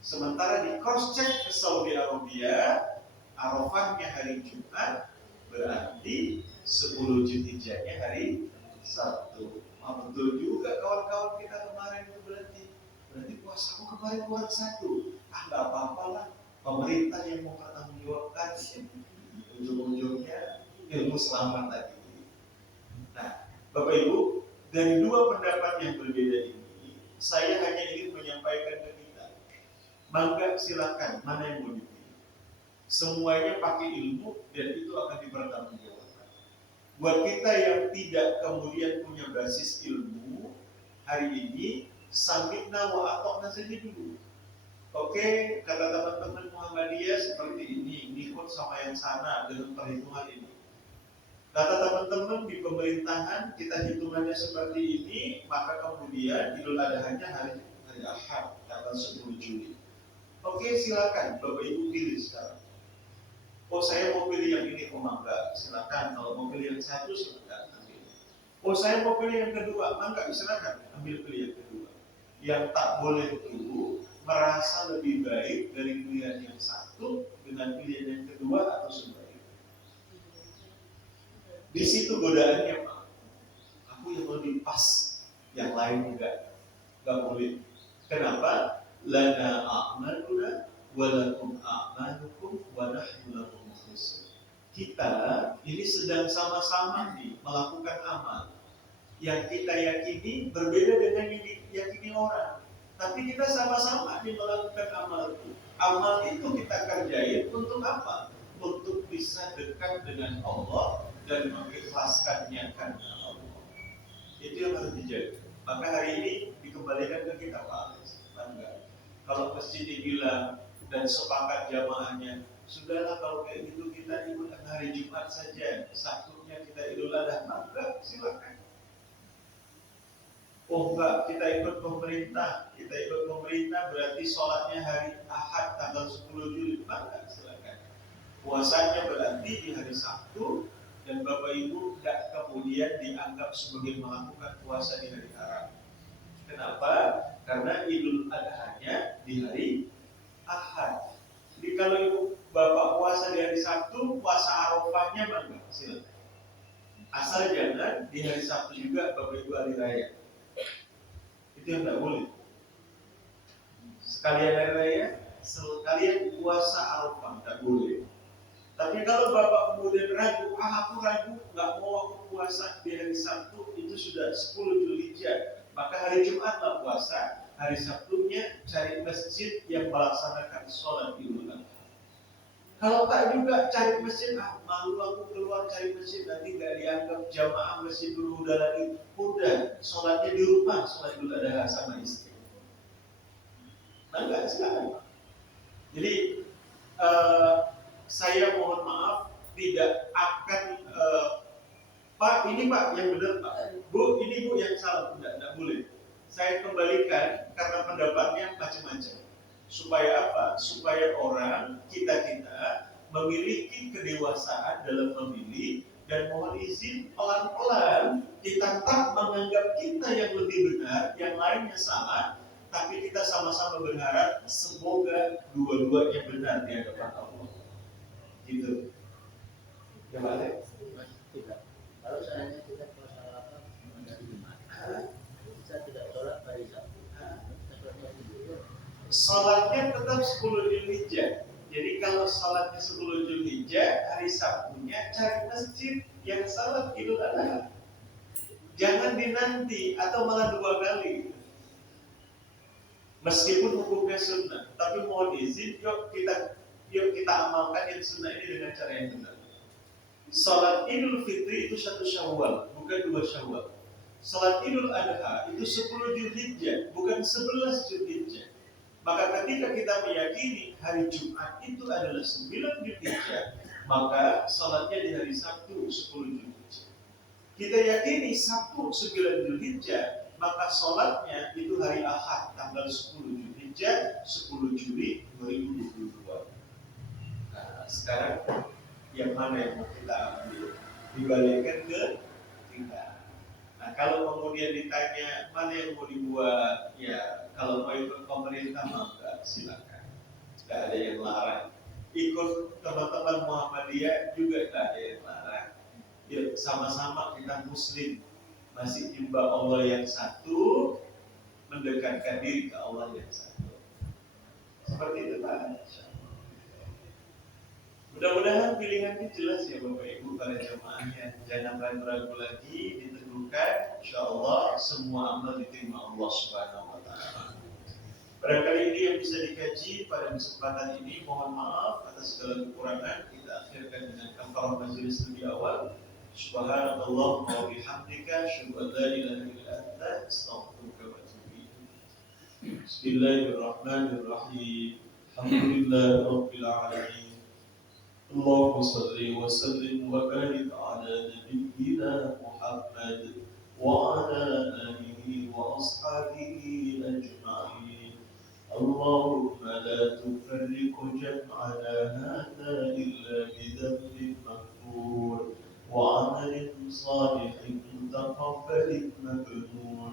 Sementara di cross check ke Saudi Arabia, Arafahnya hari Jumat, berarti 10 Zulhijjahnya hari Sabtu. Betul juga kawan-kawan kita kemarin itu berarti puasaku kemarin kurang satu. Nggak apa-apa lah, pemerintah yang mau bertanggungjawabkan. Ujung-ujungnya ilmu selamat tadi. Nah, Bapak Ibu, dari dua pendapat yang berbeda ini, saya hanya ingin menyampaikan ke kita. Mangga silakan, mana yang mau dipilih. Semuanya pakai ilmu dan itu akan dipertanggungjawabkan. Buat kita yang tidak kemudian punya basis ilmu, hari ini samikna wa atokna saja dulu. Oke, kata teman-teman Muhammadiyah seperti ini, ngikut sama yang sana dengan perhitungan ini. Kata teman-teman di pemerintahan kita hitungannya seperti ini, maka kemudian Idul Adha-nya hari Ahad, tanggal 10 Juli. Oke, silakan Bapak Ibu pilih sekarang. Oh, saya mau pilih yang ini, mangga, silakan. Kalau mau pilih yang satu, silakan ambil. Oh, saya mau pilih yang kedua, mangga, silakan ambil pilih yang kedua. Yang tak boleh itu merasa lebih baik dari pilihan yang satu dengan pilihan yang kedua atau sebaliknya. Di situ godaannya, Pak. Aku yang lebih pas, yang lain enggak boleh. Kenapa? Lana a'maluna walakum a'malukum wa nahnu lakum mukhlisun. Kita ini sedang sama-sama nih melakukan amal. Yang kita yakini berbeda dengan yang diyakini orang. Tapi kita sama-sama nih melakukan amal itu. Amal itu kita kerjain untuk apa? Untuk bisa dekat dengan Allah dan mengikhlaskannya karena Allah. Itu yang harus dijaga. Maka hari ini dikembalikan ke kita Pak Alex. Kalau masjid dibilang dan sepakat jamaahnya, sudahlah kalau kayak gitu kita ikutkan hari Jumat saja, Sabtunya kita Idul Adha, maka silakan. Oh enggak, kita ikut pemerintah berarti sholatnya hari Ahad tanggal 10 Juli, maka silakan. Puasanya berarti di hari Sabtu dan Bapak Ibu tidak kemudian dianggap sebagai melakukan puasa di hari Arafah. Kenapa? Karena Idul Adha-nya di hari Ahad. Jadi kalau Ibu Bapak puasa di hari Sabtu, puasa Arafahnya mangga, silakan. Asal jangan di hari Sabtu juga Bapak Ibu hari raya. Itu yang tidak boleh. Sekalian hari raya, sekalian puasa Arafah, tidak boleh. Tapi kalau Bapak kemudian ragu, aku ragu, nggak mau aku puasa di hari Sabtu, itu sudah 10 Zulhijjah. Maka hari Jumatlah puasa, hari Sabtunya cari masjid yang melaksanakan sholat Idul Adha. Kalau tak juga cari masjid, malu aku keluar cari masjid, nanti nggak dianggap jamaah masjid dulu udah lagi. Udah, sholatnya di rumah, sholat Idul Adha sama istri. Nah enggak, silakan. Jadi ini Pak yang benar Pak, Bu ini Bu yang salah, tidak boleh. Saya kembalikan karena pendapatnya macam-macam. Supaya apa? Supaya orang kita memiliki kedewasaan dalam memilih dan mohon izin pelan-pelan kita tak menganggap kita yang lebih benar, yang lainnya salah, tapi kita sama-sama berharap semoga dua-duanya benar di hadapan Allah. Gitu. Coba deh. Tidak. Kalau seandainya kita salah dari Jumat, kita tidak sholat hari Sabtu. Sholatnya tetap 10 Dzulhijjah. Jadi kalau sholatnya 10 Dzulhijjah, hari Sabtunya cari masjid yang salat Idul Adha. Jangan dinanti atau malah 2 kali. Meskipun hukumnya sunnah, tapi mohon izin, yuk kita amalkan yang sunnah ini dengan cara yang benar. Sholat Idul Fitri itu 1 Syawal, bukan 2 Syawal. Sholat Idul Adha itu 10 Dzulhijjah, bukan 11 Dzulhijjah. Maka ketika kita meyakini hari Jumat itu adalah 9 Dzulhijjah, maka sholatnya di hari Sabtu 10 Dzulhijjah. Kita yakini Sabtu 9 Dzulhijjah, maka sholatnya itu hari Ahad tanggal 10 Dzulhijjah 10 Juli 2022. Nah, sekarang yang mana yang mau kita ambil? Dibalikkan ke 3. Nah, kalau kemudian ditanya mana yang mau dibuat, ya kalau mau ikut pemerintah maka silakan, tidak ada yang larang. Ikut teman-teman Muhammadiyah juga tidak ada yang larang. Ya sama-sama kita Muslim, masih nyembah Allah yang satu, mendekatkan diri ke Allah yang satu. Seperti itu Pak. Mudah-mudahan pilihannya jelas ya Bapak Ibu para jamaahnya. Jangan ragu-ragu lagi, ditentukan. InsyaAllah semua amal diterima Allah Subhanahu Wa Taala. Barangkali ini yang bisa dikaji pada kesempatan ini. Mohon maaf atas segala kekurangan. Kita akhirkan dengan kafarah majelis lebih awal. Subhanallah wa bihamdika, asyhadu an la ilaha illa anta, astaghfiruka wa atubu ilaik. Bismillahirrahmanirrahim. Alhamdulillahirabbil alamin. اللهم صل وسلم وبارك على نبينا محمد وعلى آله وأصحابه أجمعين. اللهم لا تفرق جمعنا هذا إلا بذنب مغفور وعمل صالح متقبل مبرور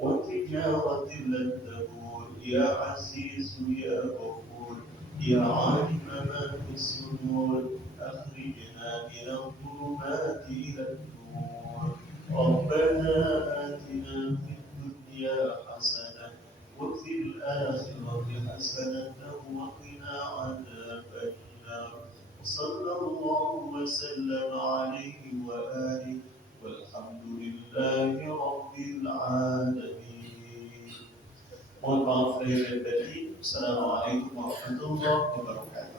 وتجارة لن تبور يا عزيز يا غفور يا عالم ما في الصدور أخرجنا من الظلمات إلى النور. ربنا آتنا في الدنيا حسنة وفي الآخرة حسنة وقنا عذاب النار. وصلى الله وسلم عليه وآله والحمد لله رب العالمين. Mohon maaf lahir dan batin. Assalamualaikum warahmatullahi wabarakatuh.